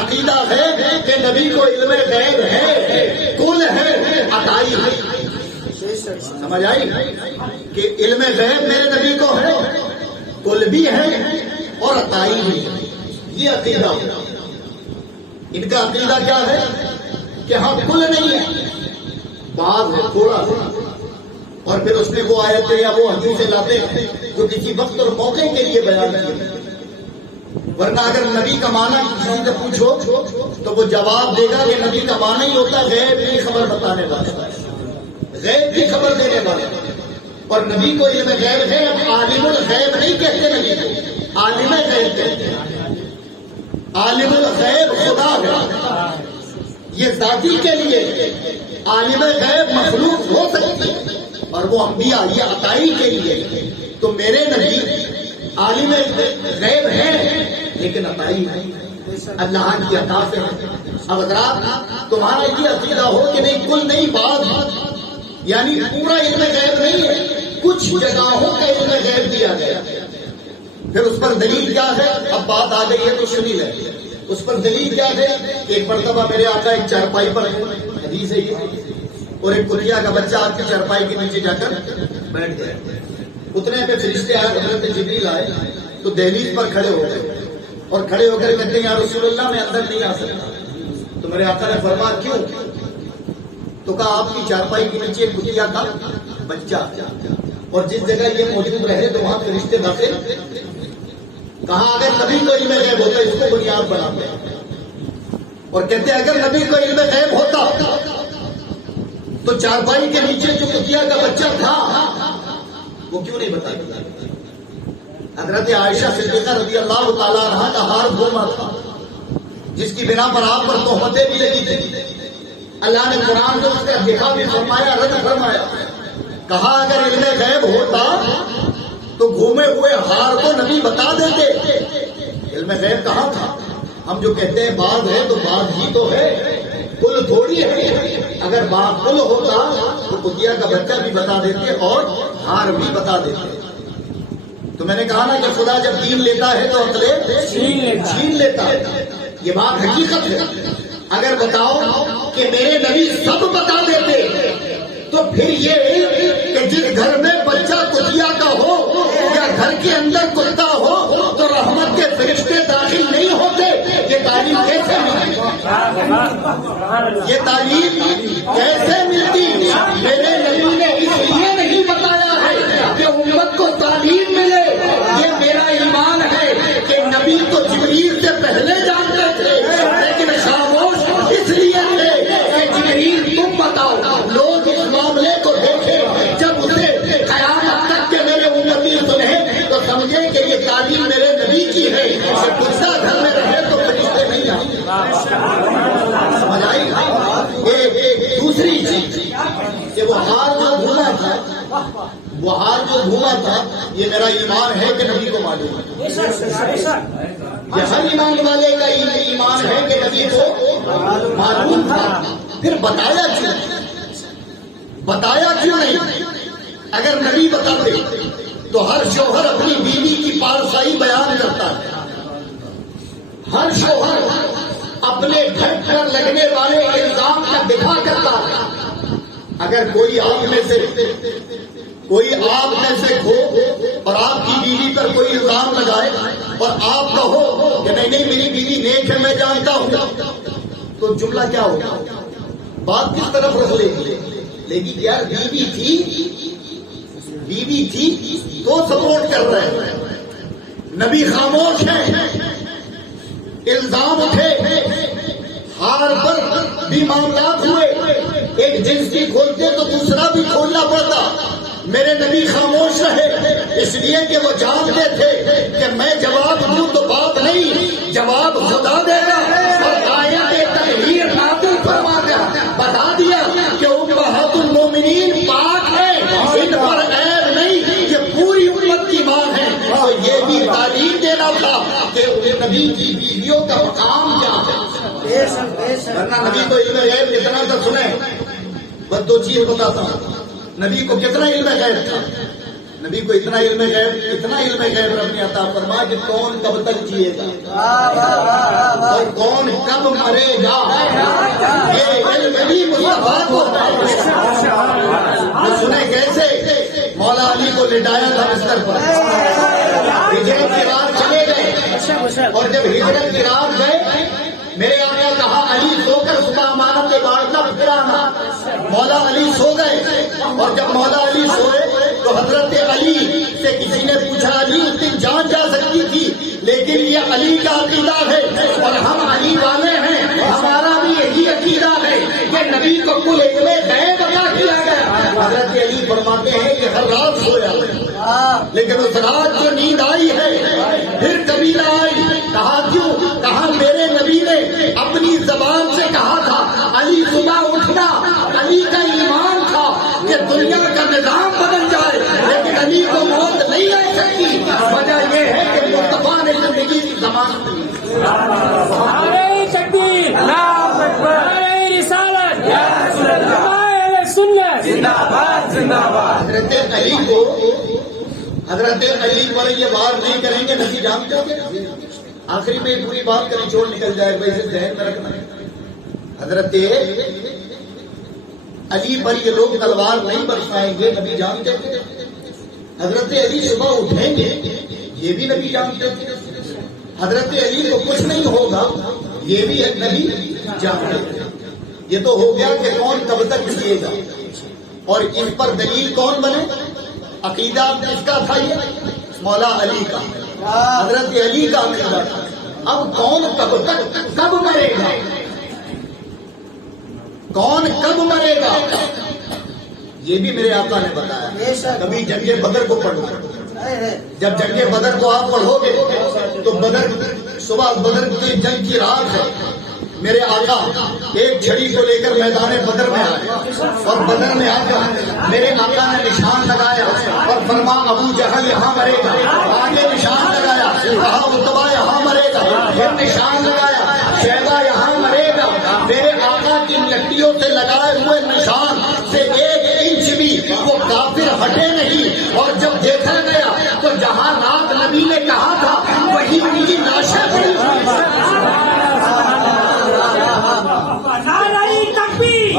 عقیدہ ہے کہ نبی کو علم غیب ہے، کل ہے، عطائی ہے۔ سمجھ آئی کہ علم غیب میرے نبی کو ہے، کل بھی ہے اور عطائی بھی ہے۔ یہ عقیدہ ہے ان کا۔ عقیدہ کیا ہے کہ ہاں کل نہیں ہے، بعض ہے، تھوڑا ہے، اور پھر اس میں وہ آیتیں یا وہ حدیثیں لاتے ہیں جو کسی وقت اور موقع کے لیے بیان کی۔ ورنہ اگر نبی کا معنی کسی سے پوچھو تو وہ جواب دے گا کہ نبی کا معنی ہی ہوتا ہے غیب کی خبر بتانے والا، غیب کی خبر دینے والا۔ اور نبی کو علم غیب ہے، اب عالم الغیب نہیں کہتے نبی کو، عالم غیب کہتے ہیں۔ عالم الغیب خدا ہے، یہ ذاتی کے لیے، عالم غیب مخلوق ہو سکتی ہے اور وہ انبیاء، یہ عطائی کے لیے۔ تو میرے نبی عالم غیب ہے لیکن عطائی نہیں، اللہ کی عطا سے۔ اب حضرات تمہارا یہ عقیدہ ہو کہ نہیں کل نہیں، بعض یعنی پورا علم غیب نہیں ہے، کچھ جگہوں کا علم غیب دیا گیا، پھر اس پر دلیل کیا ہے؟ اب بات آ گئی ہے تو سنی لے، اس پر دلیل کیا ہے؟ ایک مرتبہ میرے آقا ایک چارپائی پر حدیث ہے یہ، اور ایک کلیا کا بچہ آپ کی چارپائی کے نیچے جا کر بیٹھ گیا، اتنے پہ فرشتے آئے، حضرت جبریل آئے تو دہلیز پر کھڑے ہو گئے اور کھڑے ہو کر کہتے ہیں یا رسول اللہ میں اندر نہیں آ سکتا۔ تو میرے آقا نے فرمایا کیوں؟ تو کہا آپ کی چارپائی کے نیچے ایک کلیا کا بچہ، اور جس جگہ یہ موجود رہے تو وہاں فرشتے داخل۔ کہا اگر نبی کو علم غیب ہوتا اس کو بنیاد بناتے، اور کہتے اگر نبی کو علم غیب ہوتا تو چارپائی کے نیچے جو کتیا کا بچہ تھا وہ کیوں نہیں بتایا؟ حضرت عائشہ صدیقہ رضی اللہ تعالیٰ عنہا کا ہار گھوما تھا جس کی بنا پر آپ پر تہمتیں بھی لگی تھی، اللہ نے قرآن کو اس کا دفاع بھی فرمایا، رد فرمایا۔ کہا اگر علم غیب ہوتا تو گھومے ہوئے ہار کو نبی بتا دیتے، علم غیب کہاں تھا؟ ہم جو کہتے ہیں بعض ہے تو بعض ہی تو ہے، کل تھوڑی ہے۔ اگر بعض کل ہوتا تو کتیا کا بچہ بھی بتا دیتے اور ہار بھی بتا دیتے۔ تو میں نے کہا نا کہ خدا جب دین لیتا ہے تو عقلیں چھین لیتا ہے، یہ بات حقیقت ہے۔ اگر بتاؤ کہ میرے نبی سب بتا دیتے تو پھر یہ کہ جس گھر میں بچہ کتیا کا ہو یا گھر کے اندر کتا ہو تو رحمت کے فرشتے داخل نہیں ہوتے، یہ تعلیم کیسے ملتی؟ یہ تعلیم کیسے ملتی؟ میرے نبی نے اس لیے نہیں بتایا ہے کہ امت کو تعلیم ملے، یہ میرا ایمان ہے کہ نبی تو جبریل سے پہلے جانتے تھے، لیکن خاموش اس لیے تھے کہ جبریل تم بتاؤ، لوگ اس معاملے کو دیکھیں، جب اسے قیامت تک کے میرے امتی سنیں تو سمجھیں کہ یہ تعلیم میرے نبی کی ہے، کہ کتا گھر میں رہے تو فرشتے نہیں آتے۔ سمجھ آئی؟ ایک دوسری چیز کہ وہ ہار جو گھوما تھا، وہ ہار جو گھوما تھا، یہ میرا ایمان ہے کہ نبی کو معلوم ہے، یہ ہر ایمان والے کا ایمان ہے کہ نبی کو معلوم تھا۔ پھر بتایا کیوں؟ بتایا کیوں نہیں؟ اگر نبی بتاتے تو ہر شوہر اپنی بیوی کی پارسائی بیان کرتا ہے، ہر شوہر اپنے گھر پر لگنے والے الزام کا دفاع کرتا ہے۔ اگر کوئی آپ میں سے ہو اور آپ کی بیوی پر کوئی الزام لگائے اور آپ کہو کہ نہیں میری بیوی نیک ہے میں جانتا ہوں، تو جملہ کیا ہوگا؟ بات کس طرف رکھ لیکن یار بیوی تھی تو سپورٹ کر رہے ہیں، نبی خاموش ہے، الزام اٹھے، ہار پر بھی معاملات ہوئے، ایک جنس کی کھولتے تو دوسرا بھی کھولنا پڑتا، میرے نبی خاموش رہے اس لیے کہ وہ جانتے تھے کہ میں جواب دوں تو بات نہیں، جواب خدا دے گا۔ اور آیت تطہیر نازل فرما کر بتا دیا کہ امہات المومنین پاک ہیں، ان پر عیب نہیں، یہ پوری امت کی ماں ہے۔ اور یہ بھی تعلیم دینا تھا کہ نبی کی بیویوں کا مقام کیا ہے، ورنہ نبی تو علم غیب اتنا تو سنیں۔ بس دو چیز بتاتا ہوں، نبی کو کتنا علم غیب تھا؟ نبی کو اتنا علم غیب رب نے عطا فرمایا کہ کون کب تک جیے گا اور کون کب مرے گا، یہ علم بھی مصطفیٰ کو وہ سنے کیسے؟ مولا علی کو لٹایا تھا بستر پر، ہجرت کی رات چلے گئے، اور جب ہجرت کی رات گئے میرے آقا کہا علی سو کر صبح امانت بانٹنا پھر آنا۔ مولا علی سو گئے، اور جب مولا علی سوئے تو حضرت علی سے کسی نے پوچھا علی اس دن جان جا سکتی تھی، لیکن یہ علی کا عقیدہ ہے اور ہم علی والے ہیں، ہمارا بھی یہی عقیدہ ہے کہ نبی کو کل علم غیب عطا کیا گیا۔ حضرت علی فرماتے ہیں کہ ہر رات سویا لیکن اس رات جو نیند آئی ہے پھر کبھی نہ آئی۔ کہا کیوں؟ کہا میرے نبی نے اپنی زبان سے کہا تھا علی صبح اٹھنا، علی کا ایمان تھا کہ دنیا کا نظام بدل جائے لیکن علی کو موت نہیں آ سکتی۔ وجہ یہ ہے کہ مصطفیٰ نے زندگی کی ضمانت دی۔ نعرہ تکبیر، اللہ اکبر، نعرہ رسالت، یا رسول اللہ، اہل سنت، زندہ باد زندہ باد۔ حضرت علی پر یہ بات نہیں کریں گے، نبی جانتے ہیں۔ آخری میں پوری بات کا نچوڑ نکل جائے گا، اسے ذہن میں رکھنا ہے۔ حضرت علی پر یہ لوگ تلوار نہیں برسائیں گے، نبی جانتے تھے۔ حضرت علی صبح اٹھیں گے، یہ بھی نبی جانتے تھے۔ حضرت علی کو کچھ نہیں ہوگا، یہ بھی نبی جانتے تھے۔ یہ تو ہو گیا کہ کون کب تک جیے گا، اور اس پر دلیل کون بنے؟ عقیدہ کس کا تھا؟ یہ مولا علی کا، حضرت علی کا عقیدہ تھا۔ اب کون کب تک کب مرے گا، کون کب مرے گا، یہ بھی میرے آقا نے بتایا۔ کبھی جنگ بدر کو پڑھنا، جب جنگ بدر کو آپ پڑھو گے تو بدر صبح بدر کی جنگ کی رات ہے، میرے آقا ایک چھڑی کو لے کر میدان بدر میں آئے، اور بدر میں آ کر میرے آقا نے نشان لگایا اور فرما ابو جہل یہاں مرے گا، آگے نشان لگایا، کہا اتبا یہاں مرے گا، پھر نشان لگایا شیبہ یہاں مرے گا۔ میرے آقا کی لٹیوں سے لگائے ہوئے نشان سے 1 انچ بھی وہ کافر ہٹے نہیں، اور جب دیکھا گیا تو جہاں رات نبی نے کہا تھا وہی ان کی لاشیں پڑی ہوئی۔ نعرہ تکبیر،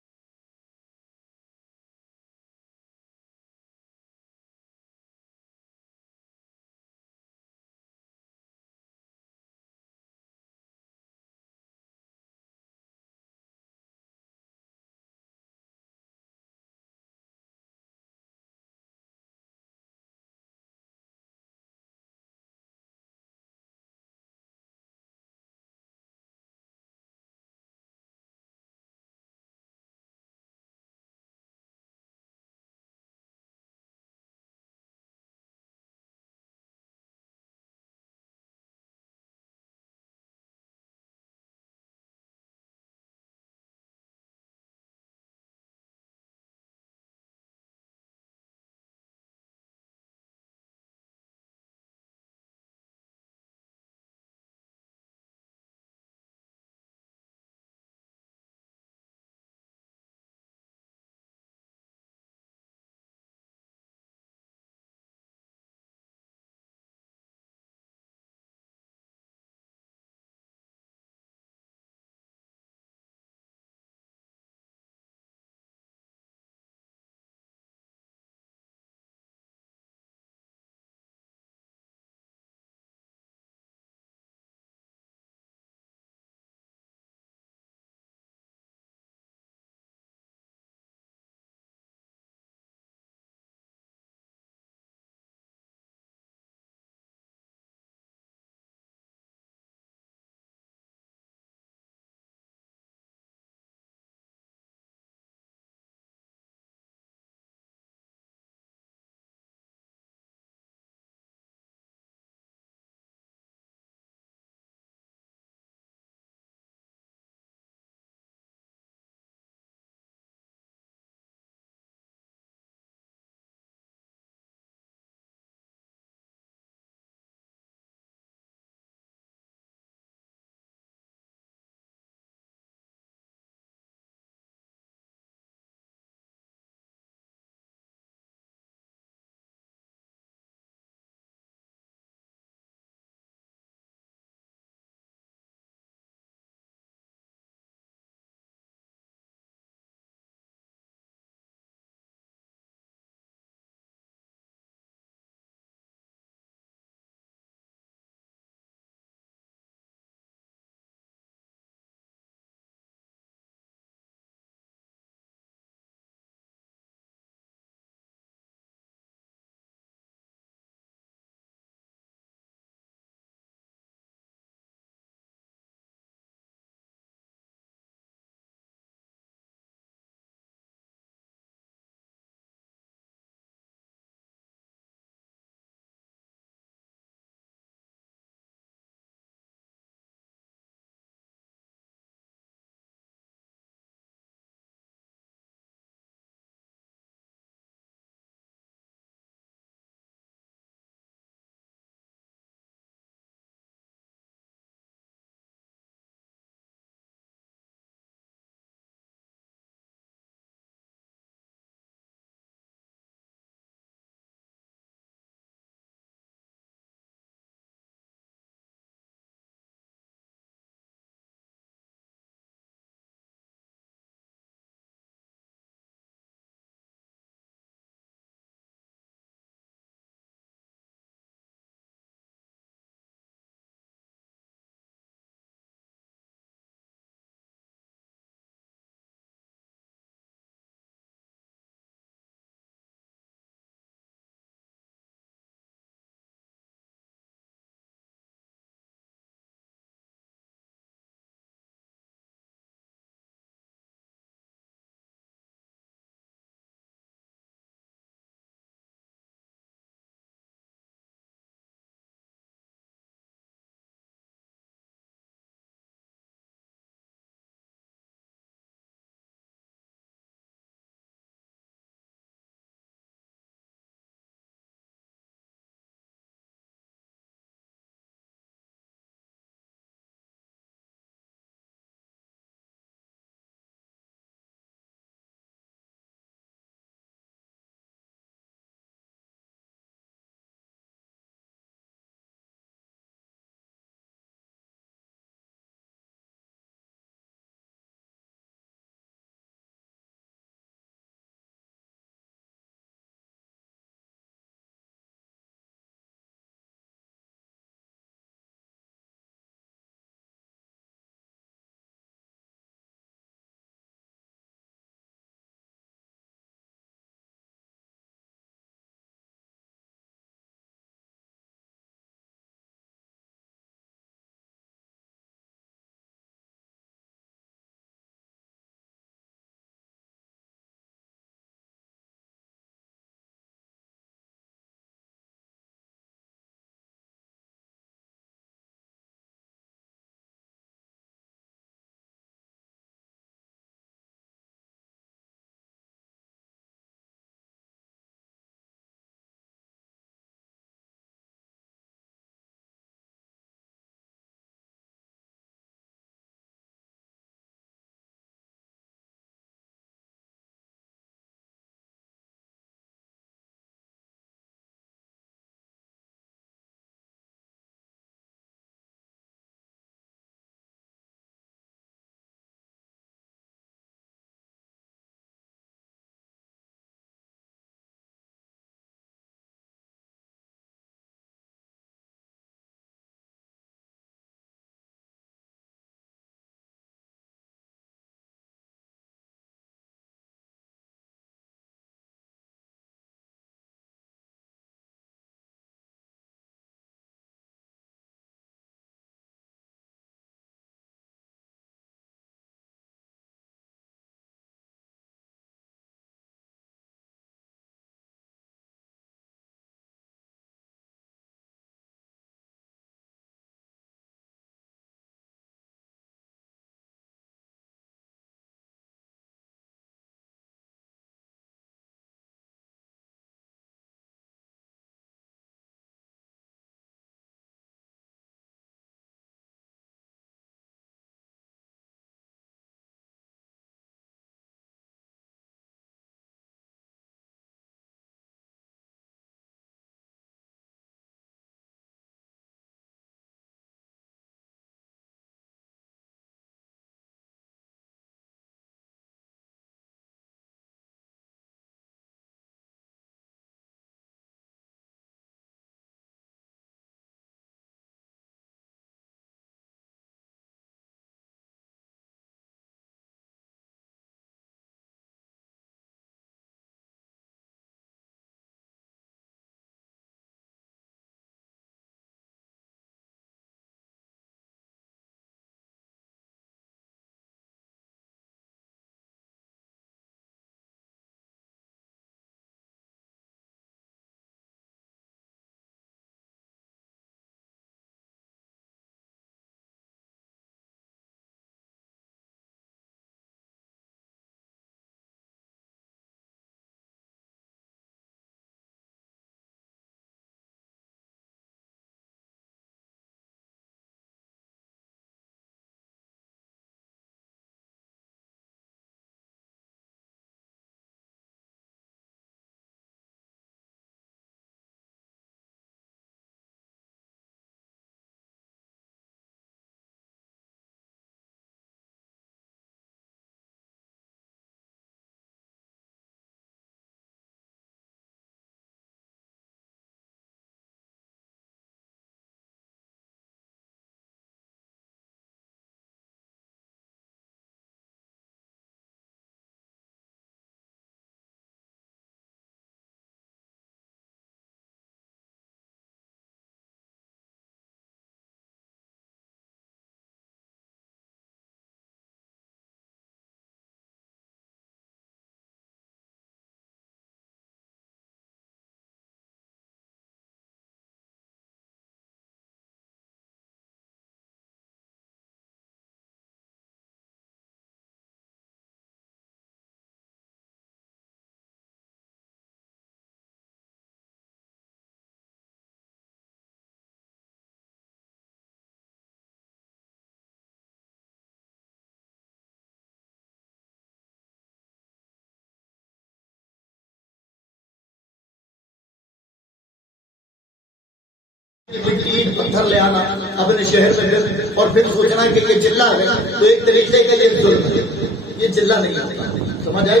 اینٹ پتھر لے آنا اپنے شہر میں اور پھر سوچنا کہ یہ چلہ ہے تو ایک طریقے کا یہ ظلم ہے، یہ چلہ نہیں ہوتا. سمجھ آئی؟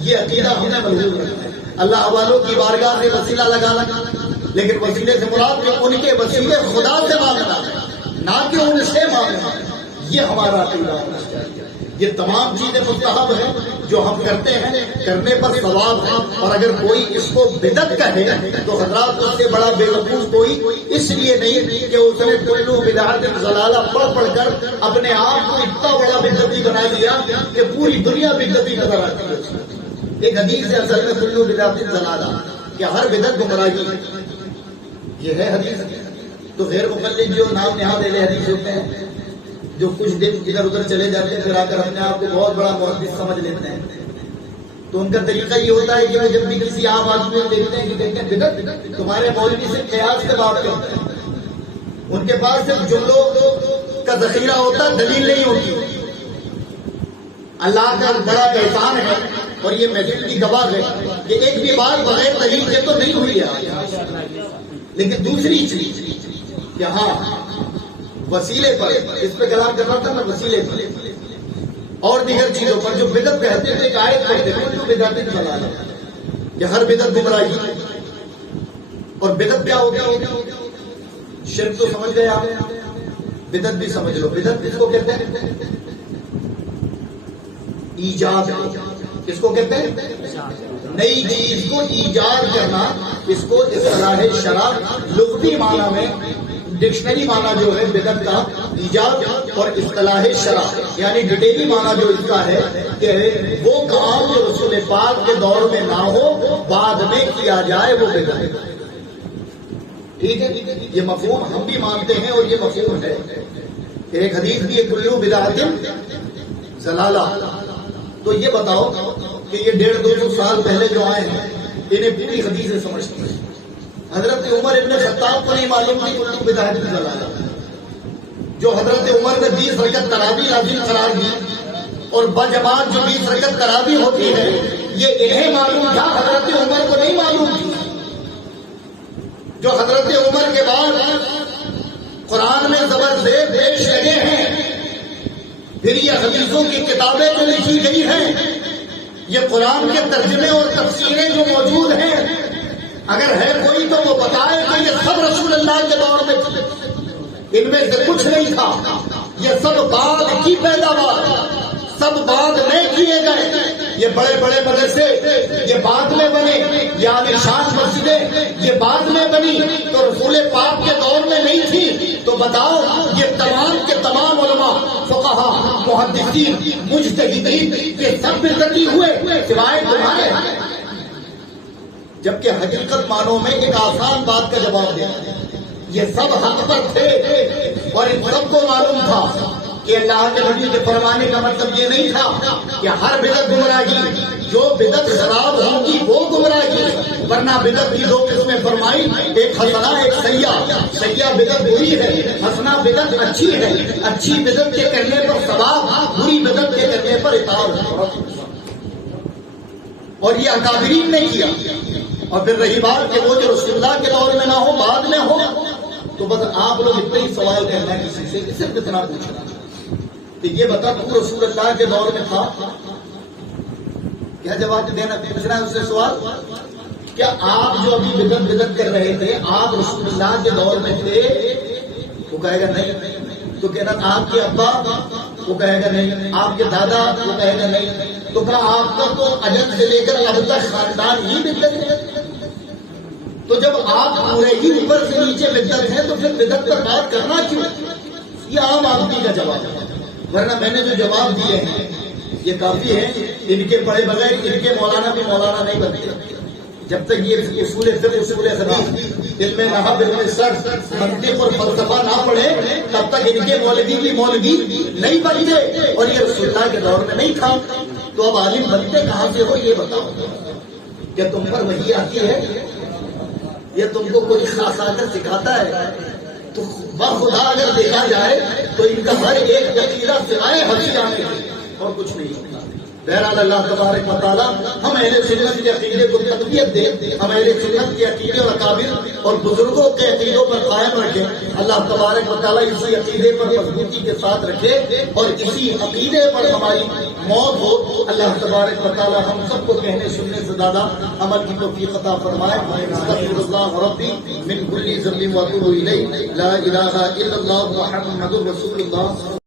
یہ عقیدہ ہم نے محفوظ رکھنا ہے. اللہ والوں کی بارگاہ سے وسیلہ لگانا، لیکن وسیلے سے مراد کہ ان کے وسیلے خدا سے مانگنا نہ کہ ان سے مانگنا. یہ ہمارا عقیدہ ہونا چاہیے. یہ تمام چیزیں مستحب ہیں جو ہم کرتے ہیں، کرنے پر ثواب ہے. اور اگر کوئی اس کو بدعت کہے تو حضرات اس سے بڑا بے وقوف کوئی اس لیے نہیں کہ اس نے کلو بدعت ضلالہ پڑھ کر اپنے آپ کو اتنا بڑا بدعتی بنا دیا کہ پوری دنیا بدعتی نظر آتی ہے. ایک حدیث ہے اصل میں کلو بدعت ضلالہ، کہ ہر بدعت گمراہی، یہ ہے حدیث. تو غیر مقلد جو نام نہاد اہل حدیث ہوتے ہیں، جو کچھ دن ادھر ادھر چلے جاتے ہیں پھر آ کر اپنے آپ کو بہت بڑا محدث سمجھ لیتے ہیں، تو ان کا طریقہ یہ ہوتا ہے کہ وہ جب بھی کسی عام آدمی کو دیکھتے ہیں کہ دیکھتے ہیں بدعت، تمہارے مولوی سے قیاس سے بات کرتے ہیں. ان کے پاس صرف جملوں کا ذخیرہ ہوتا ہے، دلیل نہیں ہوتی. اللہ کا بڑا احسان ہے اور یہ محفل کی گواہ ہے کہ ایک بھی بات بغیر دلیل کے تو نہیں ہوئی ہے. لیکن دوسری چیز کہ ہاں وسیلے پر، اس پہ کلام کر رہا تھا میں، وسیلے پر اور دیگر چیزوں پر جو بدعت کہتے تھے، ایک آیت پڑھتے تھے جو بدعت ضلالہ کہ ہر بدعت گمراہی. اور بدعت کیا ہو گیا؟ شرک تو سمجھ گئے آپ، بدعت بھی سمجھ لو. بدعت کس کو کہتے ہیں؟ ایجاد. کس کو کہتے ہیں؟ نئی چیز کو ایجاد کرنا. اس کو اصطلاح شرع لغوی معنی میں ڈکشنری معنی جو ہے بدعت کا ایجاد، اور اصطلاح شرع یعنی ڈیٹیلی معنی جو اس کا ہے کہ وہ کام جو رسول پاک کے دور میں نہ ہو بعد میں کیا جائے وہ بدعت. ٹھیک ہے، یہ مفہوم ہم بھی مانتے ہیں اور یہ مفہوم ہے. ایک حدیث بھی ہے کلو بدعت ضلالہ. تو یہ بتاؤ کہ یہ 150-200 سال پہلے جو آئے ہیں انہیں پوری حدیثیں سمجھتے ہیں. حضرت عمر ابن خطاب کو نہیں معلوم تھی کلو بدعت ضلالہ. جو حضرت عمر نے 20 رکعت تراویح لازم قرار دی اور بجماعت جو 20 رکعت تراویح ہوتی ہے یہ انہیں معلوم تھا، حضرت عمر کو نہیں معلوم تھی. جو حضرت عمر کے بعد قرآن میں زبر زیر پیش لگے ہیں، پھر یہ حدیثوں کی کتابیں جو لکھی گئی ہیں، یہ قرآن کے ترجمے اور تفسیریں جو موجود ہیں، اگر ہے کوئی تو وہ بتائے کہ یہ سب رسول اللہ کے دور میں تھے. ان میں سے کچھ نہیں تھا. یہ سب بعد کی پیداوار، سب بعد میں کیے گئے. یہ بڑے بڑے مدرسے یہ بعد میں بنے، یہ عالیشان مسجدیں یہ بعد میں بنی، تو رسول پاک کے دور میں نہیں تھی. تو بتاؤ یہ تمام کے تمام علماء، فقہا، محدثین، مجتہدین یہ سب بدعتی ہوئے سوائے تمہارے. جبکہ حقیقت معنوں میں ایک آسان بات کا جواب دیا، یہ سب حق پر تھے اور ان سب کو معلوم تھا کہ اللہ کے نبی کے فرمانے کا مطلب یہ نہیں تھا کہ ہر بدعت گمراہی، جو بدعت خراب ہوگی وہ گمراہی. ورنہ بدعت کی 2 قسمیں فرمائی، ایک حسنہ ایک سیاح. سیاح بدعت بری ہے، حسنہ بدعت اچھی ہے. اچھی بدعت کے کرنے پر ثواب، بری بدعت کے کرنے پر عقاب. اور یہ اکابرین نے کیا. اور پھر رہی بات کہ وہ جو رسول اللہ کے دور میں نہ ہو بعد میں ہو، تو بس آپ لوگ اتنے ہی سوال کرنا ہے کسی سے، صرف اتنا پوچھنا کہ یہ بتا تو رسول اللہ کے دور میں تھا. کیا جواب دینا پوچھنا ہے اس سے سوال؟ کیا آپ جو ابھی بدعت کر رہے تھے آپ رسول اللہ کے دور میں تھے؟ وہ کہے گا نہیں. تو کہنا آپ کے ابا؟ وہ کہے گا نہیں. آپ کے دادا؟ وہ کہے گا نہیں. تو کہا آپ کا تو اجل سے لے کر اب تک خاندان ہی بدعت ہے. تو جب آپ پورے ہی اوپر سے نیچے بدعت ہیں تو پھر بدعت پر بات کرنا کیوں؟ یہ عام آدمی کا جواب ہے. ورنہ میں نے جو جواب دیے ہیں یہ کافی ہے. ان کے پڑھے بغیر ان کے مولانا بھی مولانا نہیں بنتے. جب تک یہ اصول فقہ، اصول حدیث، علم نحو، علم صرف، منطق اور فلسفہ نہ پڑھے تب تک ان کے مولوی بھی مولوی نہیں بنتے. اور یہ رسول اللہ کے دور میں نہیں تھا. تو اب عالم بنتے کہاں سے ہو یہ بتاؤ. کیا تم پر وحی آتی ہے یا تم کو کوئی خاص آ کر سکھاتا ہے؟ تو بخدا اگر دیکھا جائے تو ان کا ہر ایک عقیدہ سوائے ہنسی آنے اور کچھ نہیں ہوتا. بہرحال اللہ تبارک و تعالیٰ ہم اہل سنت کے عقیدے کو تقویت دے، ہم اہل سنت کے عقیدے اور اکابر اور بزرگوں کے عقیدوں پر قائم رکھے، اللہ تبارک و تعالیٰ اسی عقیدے پر مضبوطی کے ساتھ رکھے اور اسی عقیدے پر ہماری موت ہو۔ اللہ تبارک و تعالیٰ ہم سب کو کہنے سننے سے زیادہ عمل کی توفیق عطا فرمائے۔ استغفر اللہ ربی من کل ذنب واتوب الیہ، لا الہ الا اللہ محمد رسول اللہ۔